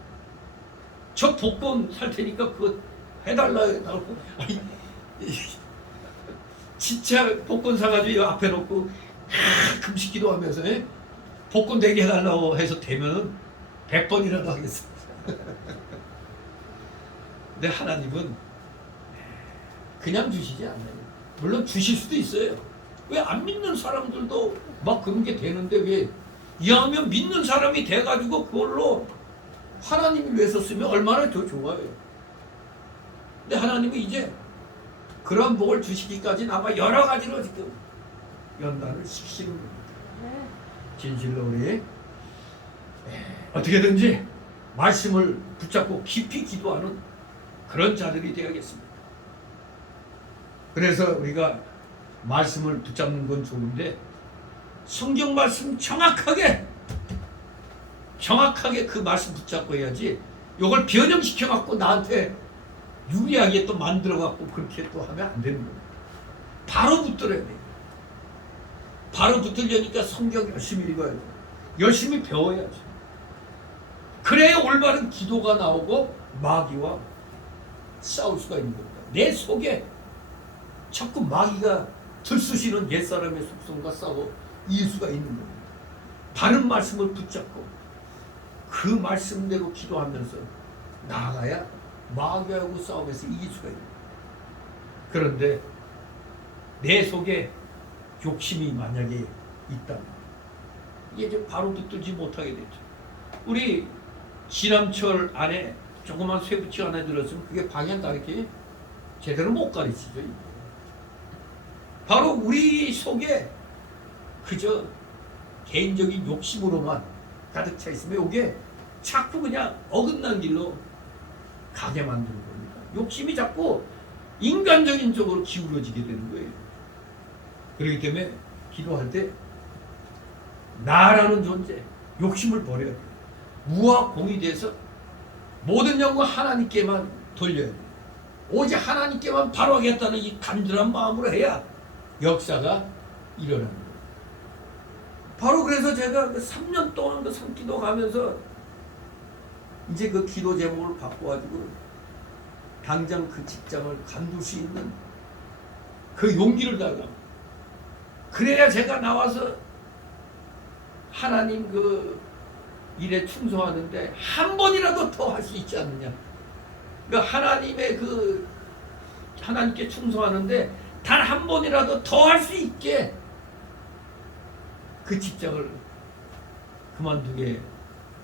저 복권 살 테니까 그거 해달라 하고 진짜 복권 사가지고 앞에 놓고 금식 기도하면서 복권 되게 해달라고 해서 되면은 100번이라도 하겠습니다. 근데 하나님은 그냥 주시지 않아요. 물론 주실 수도 있어요. 왜 안 믿는 사람들도 막 그런 게 되는데 왜 이왕이면 믿는 사람이 돼가지고 그걸로 하나님을 위해서 쓰면 얼마나 더 좋아요. 근데 하나님은 이제 그런 복을 주시기까지는 아마 여러 가지로 지금 연단을 시키시는 겁니다. 진실로 우리 어떻게든지 말씀을 붙잡고 깊이 기도하는 그런 자들이 되어야겠습니다. 그래서 우리가 말씀을 붙잡는 건 좋은데 성경 말씀 정확하게 그 말씀 붙잡고 해야지 이걸 변형시켜 갖고 나한테 유리하게 또 만들어 갖고 그렇게 또 하면 안 되는 거예요. 바로 붙들어야 돼요. 바로 붙으려니까 성경 열심히 읽어야 돼. 열심히 배워야지. 그래야 올바른 기도가 나오고 마귀와 싸울 수가 있는 겁니다. 내 속에 자꾸 마귀가 들쑤시는 옛사람의 속성과 싸워 이길 수가 있는 겁니다. 바른 말씀을 붙잡고 그 말씀대로 기도하면서 나아가야 마귀하고 싸움에서 이길 수가 있는 겁니다. 그런데 내 속에 욕심이 만약에 있다면 이게 이제 바로 붙들지 못하게 되죠. 우리 지남철 안에 조그만 쇠붙이 안에 들었으면 그게 방향 가르치기 제대로 못 가르치죠. 바로 우리 속에 그저 개인적인 욕심으로만 가득 차 있으면 이게 자꾸 그냥 어긋난 길로 가게 만드는 겁니다. 욕심이 자꾸 인간적인 쪽으로 기울어지게 되는 거예요. 그렇기 때문에 기도할 때 나라는 존재, 욕심을 버려야 돼요. 무와 공이 돼서 모든 영광 하나님께만 돌려야 돼요. 오직 하나님께만 바로 하겠다는 이 간절한 마음으로 해야 역사가 일어나는 거예요. 바로 그래서 제가 3년 동안 그 산기도 가면서 이제 그 기도 제목을 바꿔가지고 당장 그 직장을 간둘 수 있는 그 용기를 달라. 그래야 제가 나와서 하나님 그 일에 충성하는데 한 번이라도 더 할 수 있지 않느냐. 그러니까 하나님의 그 하나님께 충성하는데 단 한 번이라도 더 할 수 있게 그 직장을 그만두게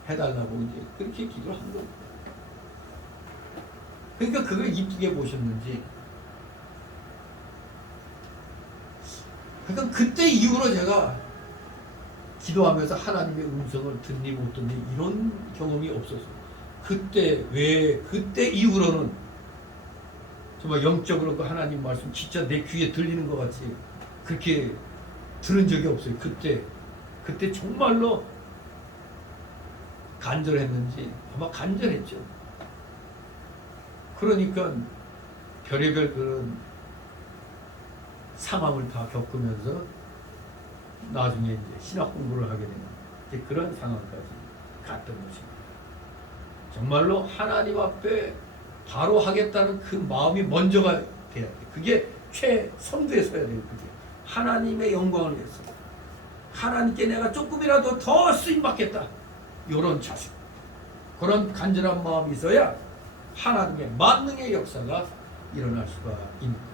해달라고 이제 그렇게 기도를 한 거예요. 그러니까 그걸 이쁘게 보셨는지. 그러니까 그때 이후로 제가 기도하면서 하나님의 음성을 듣니 못 듣니 이런 경험이 없었어요. 그때 이후로는 정말 영적으로 그 하나님 말씀 진짜 내 귀에 들리는 것 같이 그렇게 들은 적이 없어요. 그때 정말로 간절했는지 아마 간절했죠. 그러니까 별의별 그런 상황을 다 겪으면서 나중에 이제 신학 공부를 하게 되는 이제 그런 상황까지 갔던 것입니다. 정말로 하나님 앞에 바로 하겠다는 그 마음이 먼저가 돼야 돼. 그게 최선두에 서야 돼요. 그게 하나님의 영광을 위해서 하나님께 내가 조금이라도 더 쓰임 받겠다. 이런 자세, 그런 간절한 마음이 있어야 하나님의 만능의 역사가 일어날 수가 있는 거예요.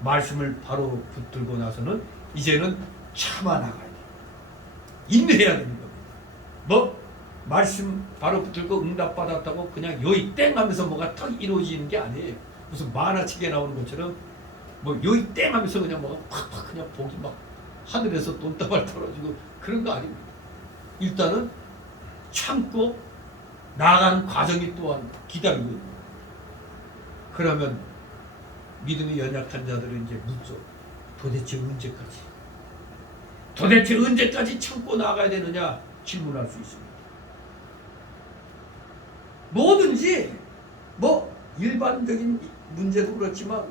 말씀을 바로 붙들고 나서는 이제는 참아 나가야 돼요. 인내해야 되는 겁니다. 뭐 말씀 바로 붙들고 응답받았다고 그냥 요이 땡 하면서 뭐가 탁 이루어지는 게 아니에요. 무슨 만화책에 나오는 것처럼 뭐 요이 땡 하면서 그냥 뭐가 팍팍 그냥 복이 막 하늘에서 돈다발 떨어지고 그런 거 아닙니다. 일단은 참고 나아가는 과정이 또한 기다리고 있는 거예요. 그러면 믿음이 연약한 자들은 이제 묻죠. 도대체 언제까지 참고 나가야 되느냐 질문할 수 있습니다. 뭐든지 뭐 일반적인 문제도 그렇지만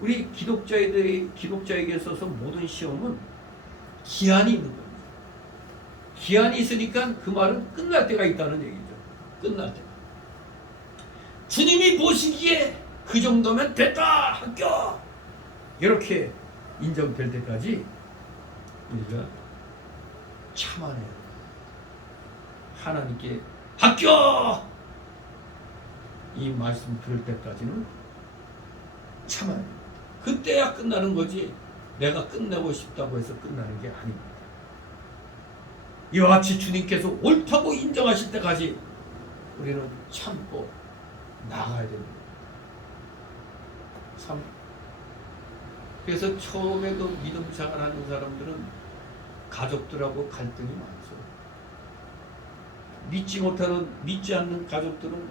우리 기독자에게 있어서 모든 시험은 기한이 있는 겁니다. 기한이 있으니까 그 말은 끝날 때가 있다는 얘기죠. 끝날 때. 주님이 보시기에 그 정도면 됐다 합격 이렇게 인정될 때까지 우리가 참아내야 돼요. 하나님께 합격 이 말씀 들을 때까지는 참아야 돼요. 그때야 끝나는 거지 내가 끝내고 싶다고 해서 끝나는 게 아닙니다. 이와 같이 주님께서 옳다고 인정하실 때까지 우리는 참고 나가야 됩니다. 참. 그래서 처음에 그 믿음 생활하는 사람들은 가족들하고 갈등이 많죠. 믿지 않는 가족들은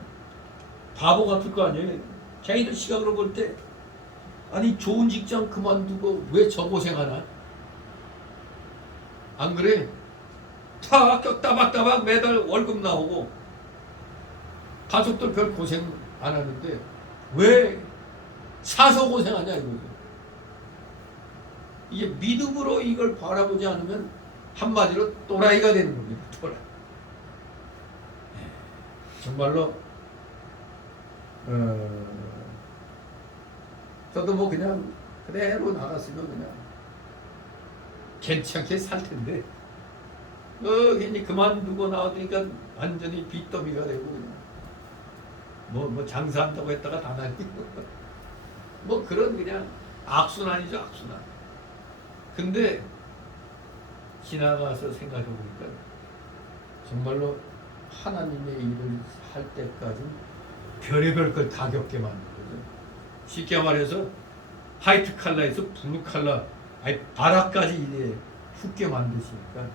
바보 같을 거 아니에요. 자기들 시각으로 볼 때 아니 좋은 직장 그만두고 왜 저 고생하나? 안 그래? 다 따박따박 매달 월급 나오고 가족들 별 고생 안 하는데 왜 사서 고생하냐 이거죠. 이게 믿음으로 이걸 바라보지 않으면 한마디로 또라이가 되는 겁니다. 또라이. 정말로 저도 뭐 그냥 그대로 나갔으면 그냥 괜찮게 살 텐데 괜히 그만두고 나오니까 완전히 빚더미가 되고 그냥 뭐 장사한다고 했다가 다 날리고 뭐 그런 그냥 악순환이죠, 악순환. 근데 지나가서 생각해 보니까 정말로 하나님의 일을 할 때까지 별의별 걸 다 겪게 만든 거죠. 쉽게 말해서 화이트 칼라에서 블루 칼라, 아니 바닥까지 이제 훅게 만드시니까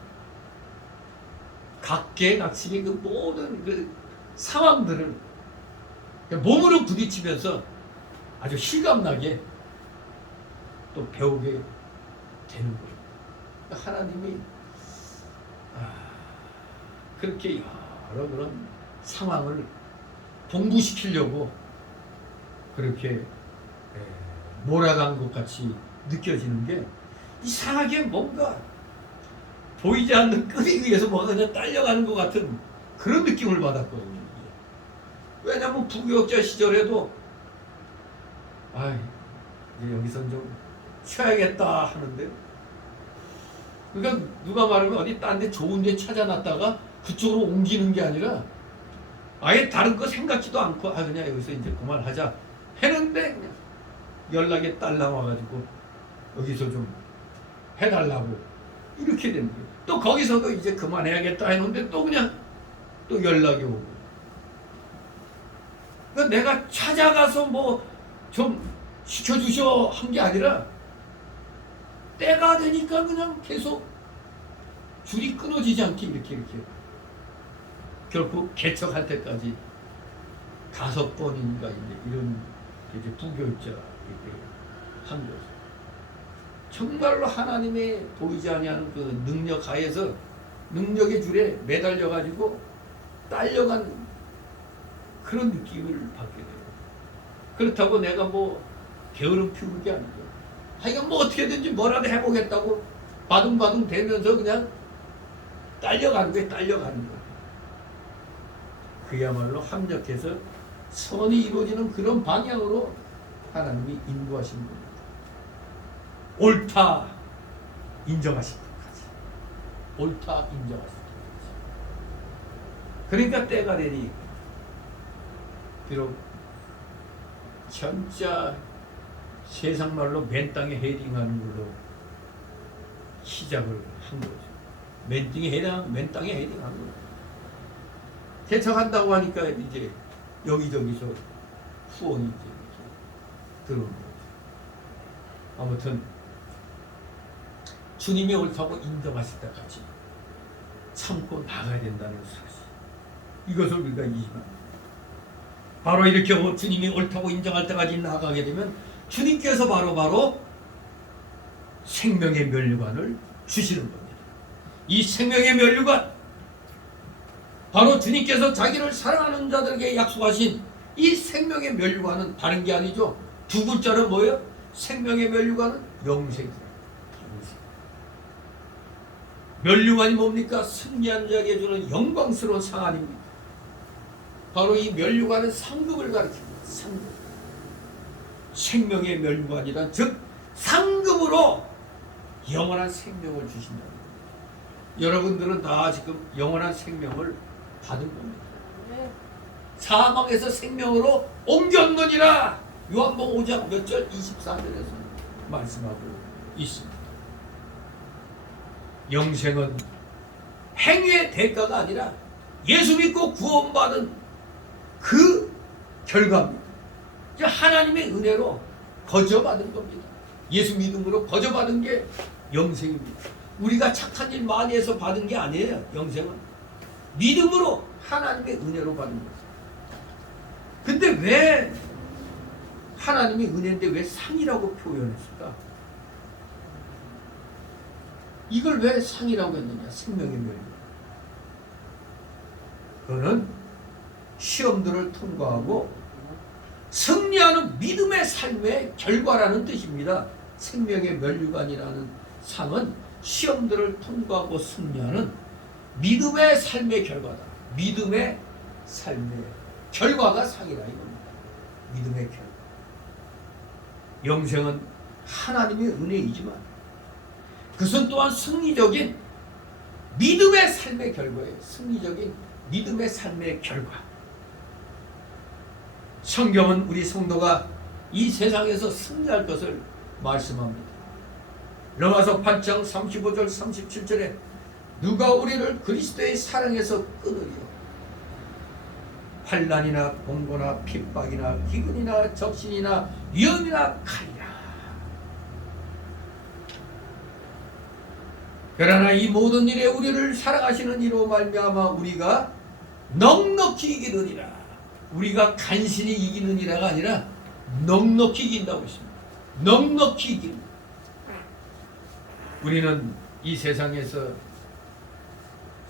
각계각층의 그 모든 그 상황들을 몸으로 부딪히면서 아주 실감나게 또 배우게 되는 거예요. 하나님이 그렇게 여러 그런 상황을 공부시키려고 그렇게 몰아간 것 같이 느껴지는 게 이상하게 뭔가 보이지 않는 끈에 의해서 뭐가 그냥 딸려가는 것 같은 그런 느낌을 받았거든요. 왜냐하면 부교역자 시절에도 이제 여기선 좀 쉬어야겠다 하는데, 그러니까 누가 말하면 어디 딴 데 좋은 데 찾아놨다가 그쪽으로 옮기는 게 아니라 아예 다른 거 생각지도 않고 그냥 여기서 이제 그만하자 했는데 그냥 연락이 딸 나와가지고 여기서 좀 해달라고 이렇게 되는 거예요. 또 거기서도 이제 그만해야겠다 했는데 또 그냥 또 연락이 오고. 그러니까 내가 찾아가서 뭐 좀 시켜주셔 한 게 아니라 때가 되니까 그냥 계속 줄이 끊어지지 않게 이렇게 결국 개척할 때까지 5번인가 이런 이제 부교육자 한 거죠. 정말로 하나님의 보이지 아니하는 그 능력 하에서 능력의 줄에 매달려 가지고 딸려간 그런 느낌을 받게 돼요. 그렇다고 내가 뭐 게으름 피우는 게 아니죠. 하여간 뭐 어떻게든지 뭐라도 해보겠다고 바둥바둥 대면서 그냥 딸려가는 거예요. 그야말로 합력해서 선이 이루어지는 그런 방향으로 하나님이 인도하신 겁니다. 옳다 인정하실 때까지. 옳다 인정하실 때까지. 그러니까 때가 되니 비록 진짜 세상 말로 맨 땅에 헤딩하는 걸로 시작을 한 거죠. 맨 땅에 헤딩한 거죠. 개척한다고 하니까 이제 여기저기서 후원이 이제 들어오는 거죠. 아무튼 주님이 옳다고 인정하실 때까지 참고 나가야 된다는 사실, 이것을 우리가 이해합니다. 바로 이렇게 주님이 옳다고 인정할 때까지 나가게 되면 주님께서 바로 생명의 면류관을 주시는 겁니다. 이 생명의 면류관, 바로 주님께서 자기를 사랑하는 자들에게 약속하신 이 생명의 면류관은 다른 게 아니죠. 두 글자는 뭐예요? 생명의 면류관은 영생이다. 면류관이 뭡니까? 승리한 자에게 주는 영광스러운 상한입니다. 바로 이 면류관은 상급을 가리킵니다. 상급. 생명의 면류관이란 즉 상급으로 영원한 생명을 주신다. 여러분들은 다 지금 영원한 생명을 받은 겁니다. 사망에서 생명으로 옮겼느니라. 요한복음 5장 몇 절 24절에서 말씀하고 있습니다. 영생은 행위의 대가가 아니라 예수 믿고 구원받은 그 결과입니다. 하나님의 은혜로 거저받은 겁니다. 예수 믿음으로 거저받은 게 영생입니다. 우리가 착한 일 많이 해서 받은 게 아니에요. 영생은 믿음으로 하나님의 은혜로 받은 거예요. 근데 왜 하나님이 은혜인데 왜 상이라고 표현했을까? 이걸 왜 상이라고 했느냐? 생명의 멸류. 그거는 시험들을 통과하고 승리하는 믿음의 삶의 결과라는 뜻입니다. 생명의 면류관이라는 상은 시험들을 통과하고 승리하는 믿음의 삶의 결과다. 믿음의 삶의 결과가 상이라 이겁니다. 믿음의 결과. 영생은 하나님의 은혜이지만 그것은 또한 승리적인 믿음의 삶의 결과예요. 승리적인 믿음의 삶의 결과. 성경은 우리 성도가 이 세상에서 승리할 것을 말씀합니다. 로마서 8장 35절 37절에 누가 우리를 그리스도의 사랑에서 끊으리요? 환난이나 공고나 핍박이나 기근이나 적신이나 위험이나 칼이라. 그러나 이 모든 일에 우리를 사랑하시는 이로 말미암아 우리가 넉넉히 이기느니라. 우리가 간신히 이기느니라가 아니라 넉넉히 이긴다고 했습니다. 넉넉히 이깁니다. 우리는 이 세상에서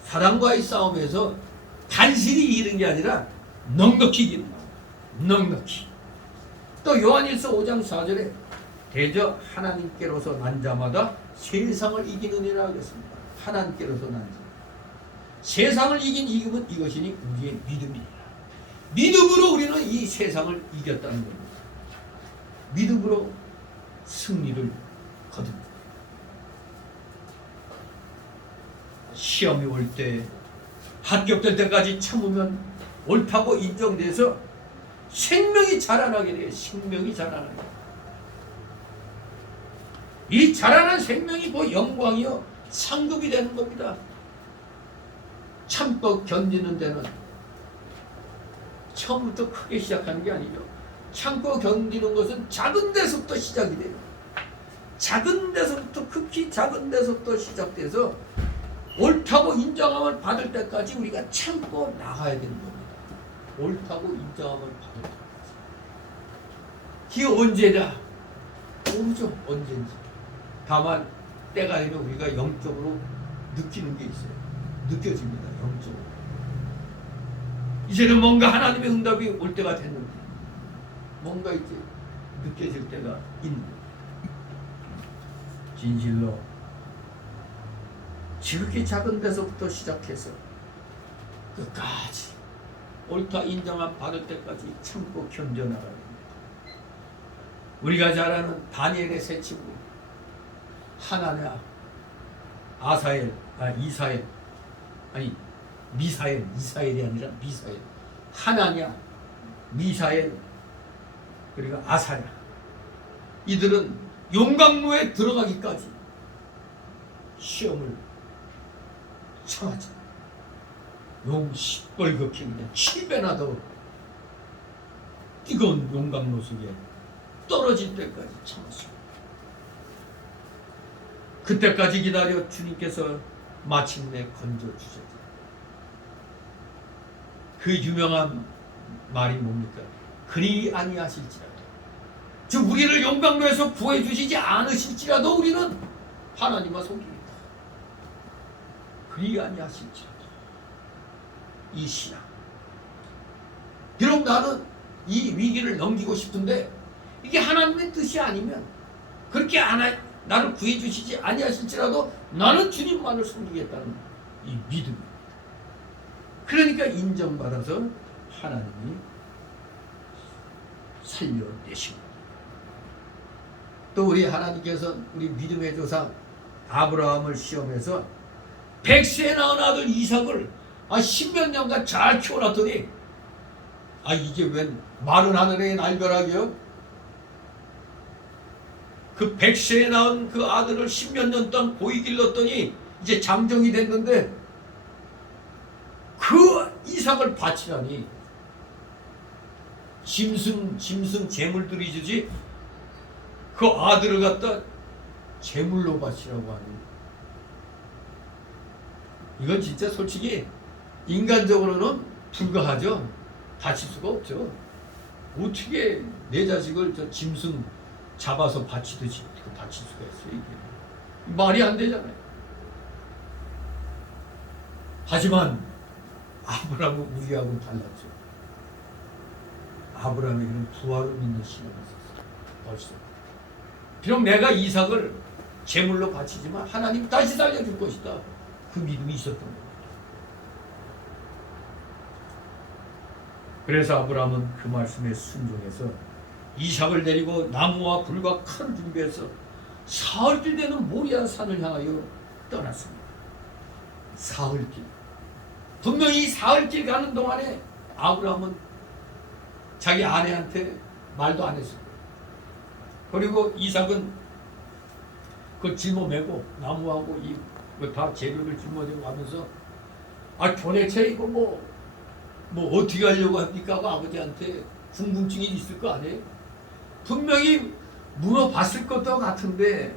사단과의 싸움에서 간신히 이기는 게 아니라 넉넉히 이기는 거예요. 넉넉히. 또 요한일서 5장 4절에 대저 하나님께로서 난 자마다 세상을 이기느니라 하겠습니다. 하나님께로서 난 자. 세상을 이긴 이름은 이것이니 우리의 믿음이라. 믿음으로 우리는 이 세상을 이겼다는 겁니다. 믿음으로 승리를 거둡니다. 시험이 올 때 합격될 때까지 참으면 옳다고 인정돼서 생명이 자라나게 돼요. 생명이 자라나게 돼요. 이 자라난 생명이 그 영광이요 상급이 되는 겁니다. 참고 견디는 데는 처음부터 크게 시작하는 게 아니죠. 참고 견디는 것은 작은 데서부터 시작이 돼요. 작은 데서부터, 극히 작은 데서부터 시작돼서 옳다고 인정함을 받을 때까지 우리가 참고 나가야 되는 겁니다. 옳다고 인정함을 받을 때까지. 그게 언제냐? 모르죠. 언제인지. 다만 때가 되면 우리가 영적으로 느끼는 게 있어요. 느껴집니다. 영적으로. 이제는 뭔가 하나님의 응답이 올 때가 됐는데 뭔가 이제 느껴질 때가 있는 거예요. 진실로 지극히 작은 데서부터 시작해서 끝까지 옳다 인정함 받을 때까지 참고 견뎌나가야 됩니다. 우리가 잘 아는 다니엘의 세 친구 하나냐, 이사엘이 아니라 미사엘, 하나냐, 미사엘, 그리고 아사랴. 이들은 용광로에 들어가기까지 시험을 참았잖아요. 시뻘겋게 그냥 7배나 더 뜨거운 용광로 속에 떨어질 때까지 참았습니다. 그때까지 기다려 주님께서 마침내 건져주셨다. 그 유명한 말이 뭡니까? 그리 아니하실지라도, 즉 우리를 용광로에서 구해주시지 않으실지라도 우리는 하나님과 속입니다. 그리 아니하실지라도. 이 신앙. 비록 나는 이 위기를 넘기고 싶은데 이게 하나님의 뜻이 아니면 그렇게 나를 구해주시지 아니하실지라도 나는 주님만을 섬기겠다는 이 믿음입니다. 그러니까 인정받아서 하나님이 살려내시고, 또 우리 하나님께서 우리 믿음의 조상 아브라함을 시험해서 100세에 낳은 아들 이삭을 10몇 년간 잘 키워놨더니 이게 웬 마른 하늘의 날벼락이요? 그 100세에 낳은 그 아들을 10몇 년 동안 보이 길렀더니 이제 장정이 됐는데 그 이삭을 바치라니 짐승 제물들이 주지 그 아들을 갖다 제물로 바치라고 하니, 이건 진짜 솔직히 인간적으로는 불가하죠. 바칠 수가 없죠. 어떻게 내 자식을 저 짐승 잡아서 바치듯이 어떻게 바칠 수가 있어요? 이게 말이 안 되잖아요. 하지만 아브라함은 우리하고는 달랐죠. 아브라함에게는 부활을 믿는 신앙이 있었어요. 벌써 비록 내가 이삭을 제물로 바치지만 하나님 다시 살려줄 것이다. 그 믿음이 있었던 겁니다. 그래서 아브라함은 그 말씀에 순종해서 이삭을 데리고 나무와 불과 칼을 준비해서 사흘길 되는 모리아 산을 향하여 떠났습니다. 사흘길. 분명히 사흘길 가는 동안에 아브라함은 자기 아내한테 말도 안 했어요. 그리고 이삭은 그 짊어 메고 나무하고 이 다 재료를 짊어지고 가면서 도대체 이거 뭐 어떻게 하려고 합니까? 하고 아버지한테 궁금증이 있을 거 아니에요? 분명히 물어봤을 것도 같은데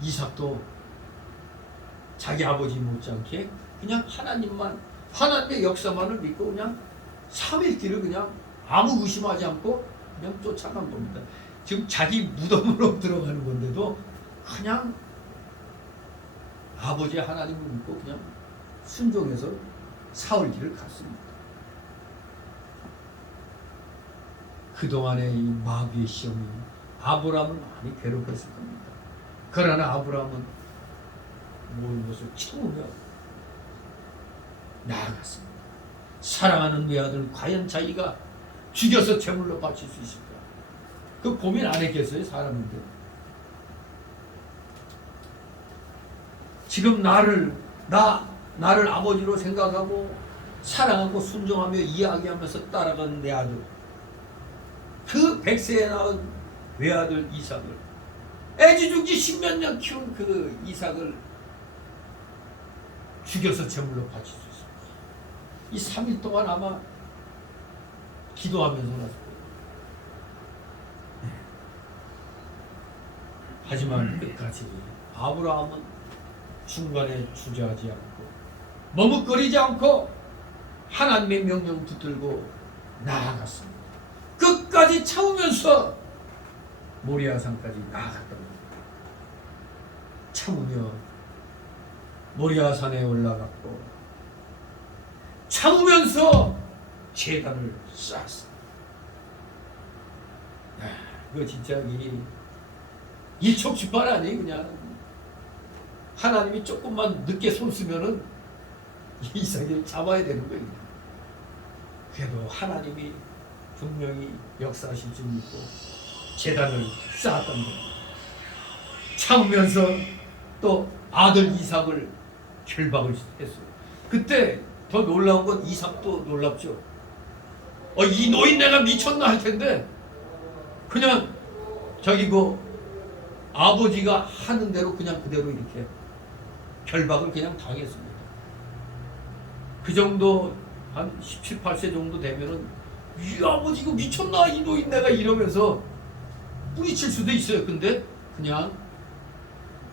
이삭도 자기 아버지 못지않게 그냥 하나님의 역사만을 믿고 그냥 3일 길을 그냥 아무 의심하지 않고 그냥 쫓아간 겁니다. 지금 자기 무덤으로 들어가는 건데도 그냥 아버지 하나님을 믿고 그냥 순종해서 사흘 길을 갔습니다. 그동안의 이 마귀의 시험이 아브라함을 많이 괴롭혔을 겁니다. 그러나 아브라함은 모든 것을 참으며 나아갔습니다. 사랑하는 외아들 과연 자기가 죽여서 제물로 바칠 수 있을까? 그 고민 안 했겠어요, 사람인데. 지금 나를 아버지로 생각하고 사랑하고 순종하며 이야기하면서 따라가는 내 아들, 그 100세에 낳은 외아들 이삭을, 애지중지 10몇 년 키운 그 이삭을 죽여서 제물로 바칠 수 있습니다. 이 3일 동안 아마 기도하면서 났을 거예요. 하지만 끝까지 아브라함은 중간에 주저하지 않고 머뭇거리지 않고 하나님의 명령 붙들고 나아갔습니다. 끝까지 참으면서 모리아산까지 나아갔던 겁니다. 참으며 모리아산에 올라갔고 참으면서 제단을 쌓았습니다. 이거 진짜 일촉즉발 아니에요. 그냥 하나님이 조금만 늦게 손 쓰면은 이삭을 잡아야 되는 거예요. 그래도 하나님이 분명히 역사하실 줄 믿고 제단을 쌓았던 겁니다. 참으면서 또 아들 이삭을 결박을 했어요. 그때 더 놀라운 건 이삭도 놀랍죠. 이 노인네가 미쳤나 할 텐데 그냥 자기 아버지가 하는 대로 그냥 그대로 이렇게 결박을 그냥 당했습니다. 그 정도 한 17, 18세 정도 되면은 이 아버지 이거 미쳤나 이 노인네가 이러면서 뿌리칠 수도 있어요. 근데 그냥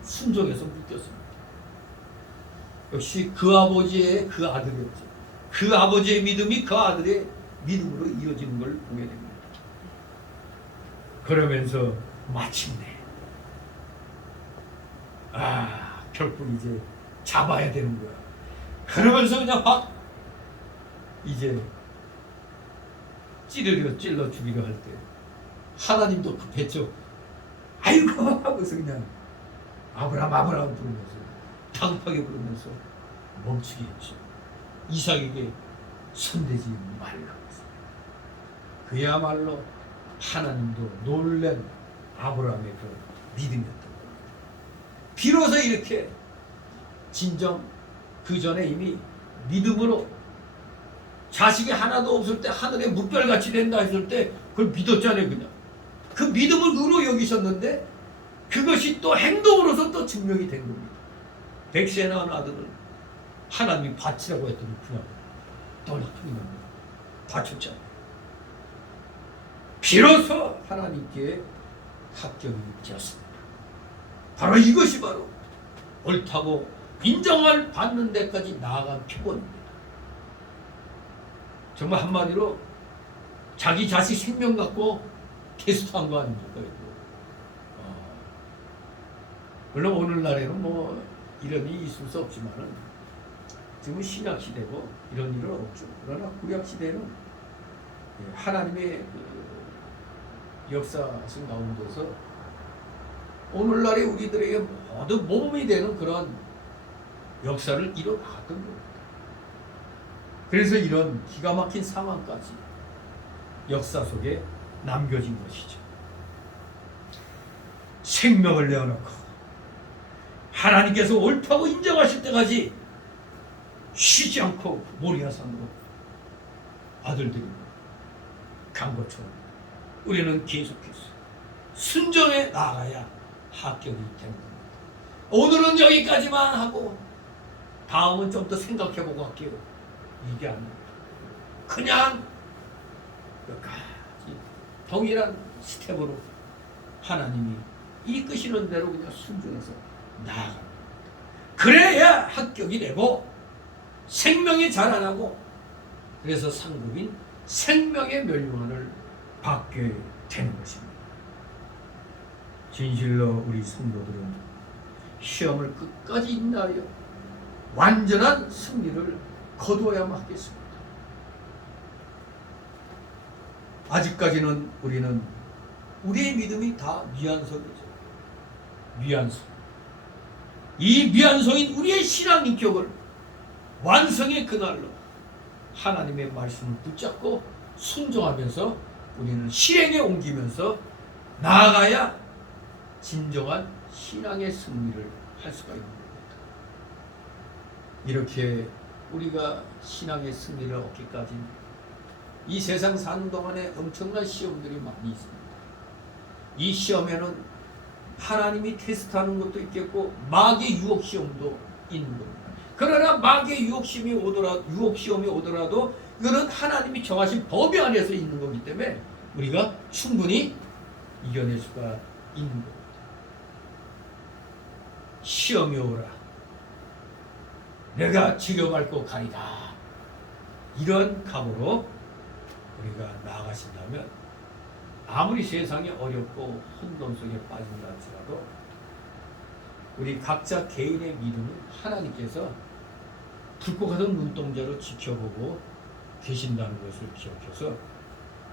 순종해서 묶였습니다. 역시 그 아버지의 그 아들이었죠. 그 아버지의 믿음이 그 아들의 믿음으로 이어지는 걸 보게 됩니다. 그러면서 마침내 결국 이제 잡아야 되는 거야. 그러면서 그냥 막 이제 찔러 죽이려 할 때 하나님도 급했죠. 아이고 하고서 그냥 아브라함 부르면서 당파게 부르면서 멈추게 했죠. 이삭에게 손대지 말라고 했습니다. 그야말로 하나님도 놀란 아브라함의 그 믿음이었던 겁니다. 비로소 이렇게 진정 그 전에 이미 믿음으로 자식이 하나도 없을 때 하늘에 물결같이 된다 했을 때 그걸 믿었잖아요. 그냥 그 믿음을 의로 여기셨는데 그것이 또 행동으로서 또 증명이 된 겁니다. 100세에 낳은 아들을 하나님이 바치라고 했더니 그냥 떠나더니 바쳤잖아요. 비로소 하나님께 합격이 되었습니다. 바로 이것이 바로 옳다고 인정을 받는 데까지 나아간 표본입니다. 정말 한마디로 자기 자식 생명 갖고 테스트한 거 아닙니까? 물론 오늘날에는 뭐 이런 일이 있을 수 없지만은 지금 신약 시대고 이런 일은 없죠. 그러나 구약 시대는 하나님의 역사하신 가운데서 오늘날의 우리들에게 모두 모범이 되는 그런 역사를 이뤄나갔던 겁니다. 그래서 이런 기가 막힌 상황까지 역사 속에 남겨진 것이죠. 생명을 내어놓고 하나님께서 옳다고 인정하실 때까지 쉬지 않고 모리아산으로 아들들이 간 것처럼 우리는 계속해서 순종해 나가야 합격이 되는 겁니다. 오늘은 여기까지만 하고 다음은 좀 더 생각해보고 할게요. 이게 아닙니다. 그냥 끝까지 동일한 스텝으로 하나님이 이끄시는 대로 그냥 순종해서 나아갑니다. 그래야 합격이 되고 생명이 자라나고 그래서 상급인 생명의 멸류관을 받게 되는 것입니다. 진실로 우리 성도들은 시험을 끝까지 인내하여 완전한 승리를 거두어야만 하겠습니다. 아직까지는 우리는 우리의 믿음이 다 미완성이죠. 미완성. 이 미완성인 우리의 신앙 인격을 완성의 그날로 하나님의 말씀을 붙잡고 순종하면서 우리는 실행에 옮기면서 나아가야 진정한 신앙의 승리를 할 수가 있는 겁니다. 이렇게 우리가 신앙의 승리를 얻기까지 이 세상 사는 동안에 엄청난 시험들이 많이 있습니다. 이 시험에는 하나님이 테스트하는 것도 있겠고 마귀의 유혹 시험도 있는 겁니다. 그러나 마귀의 유혹 시험이 오더라도 이거는 하나님이 정하신 범위 안에서 있는 거기 때문에 우리가 충분히 이겨낼 수가 있는 겁니다. 시험이 오라 내가 지려밟고 가리다 이런 각오로 우리가 나아가신다면 아무리 세상이 어렵고 혼돈 속에 빠진다 할지라도 우리 각자 개인의 믿음은 하나님께서 붉고 가던 눈동자로 지켜보고 계신다는 것을 기억해서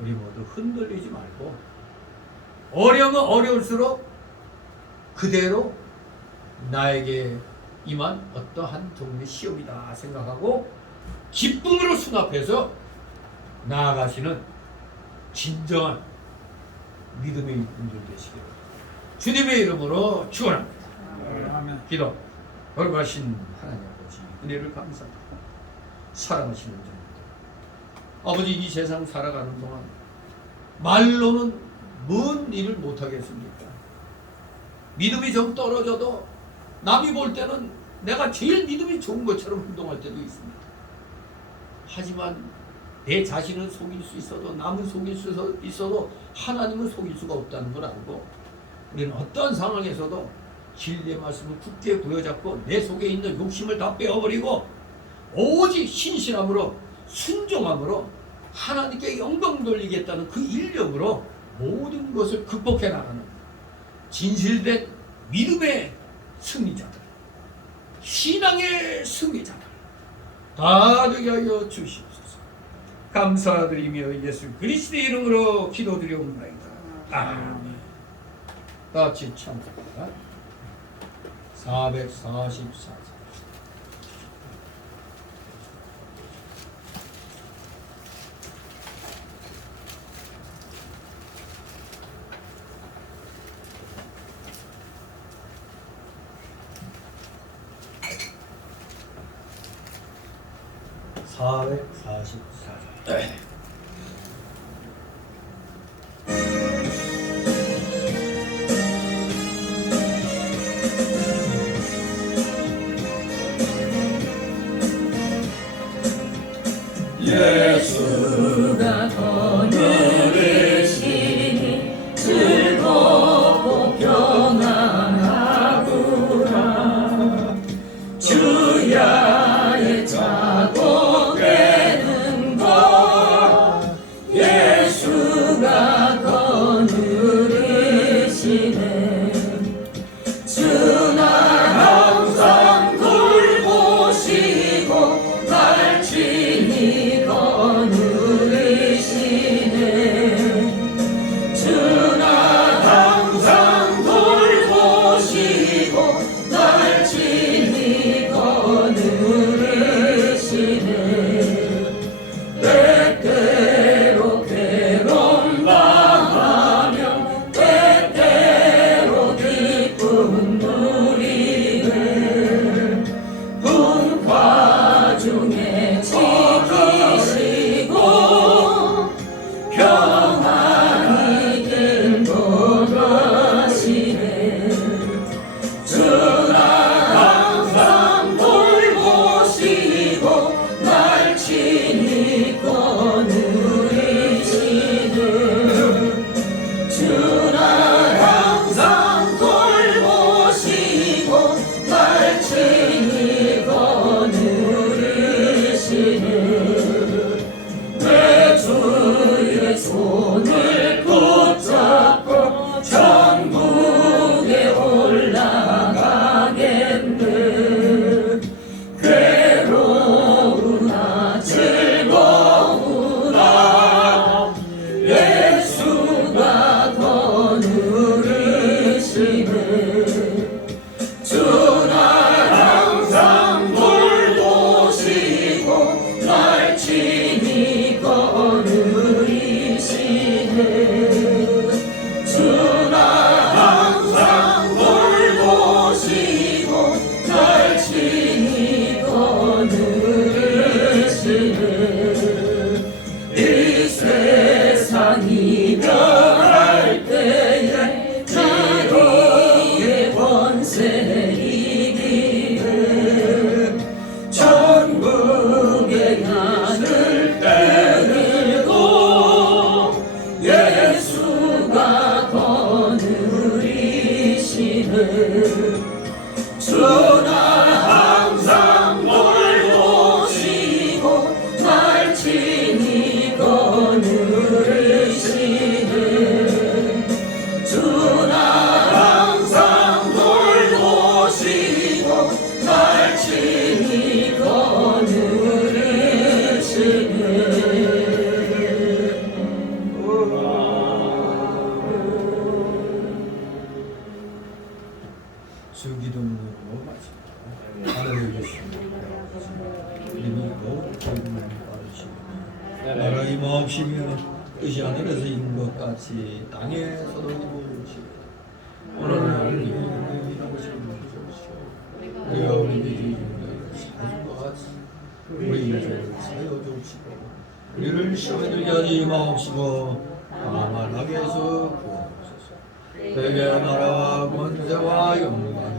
우리 모두 흔들리지 말고 어려우면 어려울수록 그대로 나에게 임한 어떠한 종류의 시험이다 생각하고 기쁨으로 수납해서 나아가시는 진정한 믿음의 분들 되시기를 주님의 이름으로 축원합니다. 기도. 거룩하신 하나님 아버지 은혜를 감사합니다. 사랑하시는 주님 아버지 이 세상 살아가는 동안 말로는 뭔 일을 못하겠습니까? 믿음이 좀 떨어져도 남이 볼 때는 내가 제일 믿음이 좋은 것처럼 행동할 때도 있습니다. 하지만 내 자신은 속일 수 있어도 남은 속일 수 있어도 하나님은 속일 수가 없다는 걸 알고 우리는 어떠한 상황에서도 진리의 말씀을 굳게 부여잡고 내 속에 있는 욕심을 다 빼어버리고 오직 신실함으로 순종함으로 하나님께 영광 돌리겠다는 그 일념으로 모든 것을 극복해 나가는 진실된 믿음의 승리자들, 신앙의 승리자들 다 되게 하여 주시옵소서. 감사드리며 예수 그리스도의 이름으로 기도드리옵나이다. 아멘. 다 같이 찬송합니다. 444장. 예수가 거느리시니 즐겁고 평안하구나 주야의 자고 되는 것 예수가 거느리시네 주나 항상 돌보시고 날친히 거느리시네 친히 거느리시네 주나 항상 돌보시고 날 친히 거느리시네 이 세상 이별할 때에 자기의 권세 이기에 천국의 하늘 때리고 예수가 거느리시네 주나 항상 돌보시고 날 친히 거느리시네 주나 항상 돌보시고 날 친히 거느리시네 주기도문으로 마칩니다. 하나님 계십니다. 믿고 기도문을 받으시고 나라의 마옵시며 뜻이 하늘에서 이룬 것 같이 땅에서도 이루어지시고 오늘날 우리에게 이루어지는 것을 주시오. 우리가 우리 죄를 사준 것 같이 우리 죄를 사여 주시고 우리를 시험에 들게 하지 마옵시고 다만 악에서 구하옵소서. 대개 나라와 권세와 영광이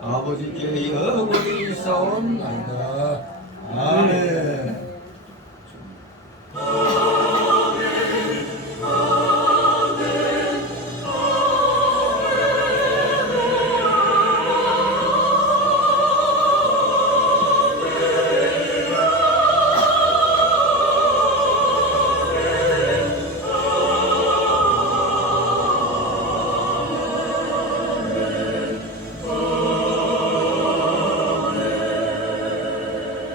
아버지께 영원히 있사옵나이다. 아멘.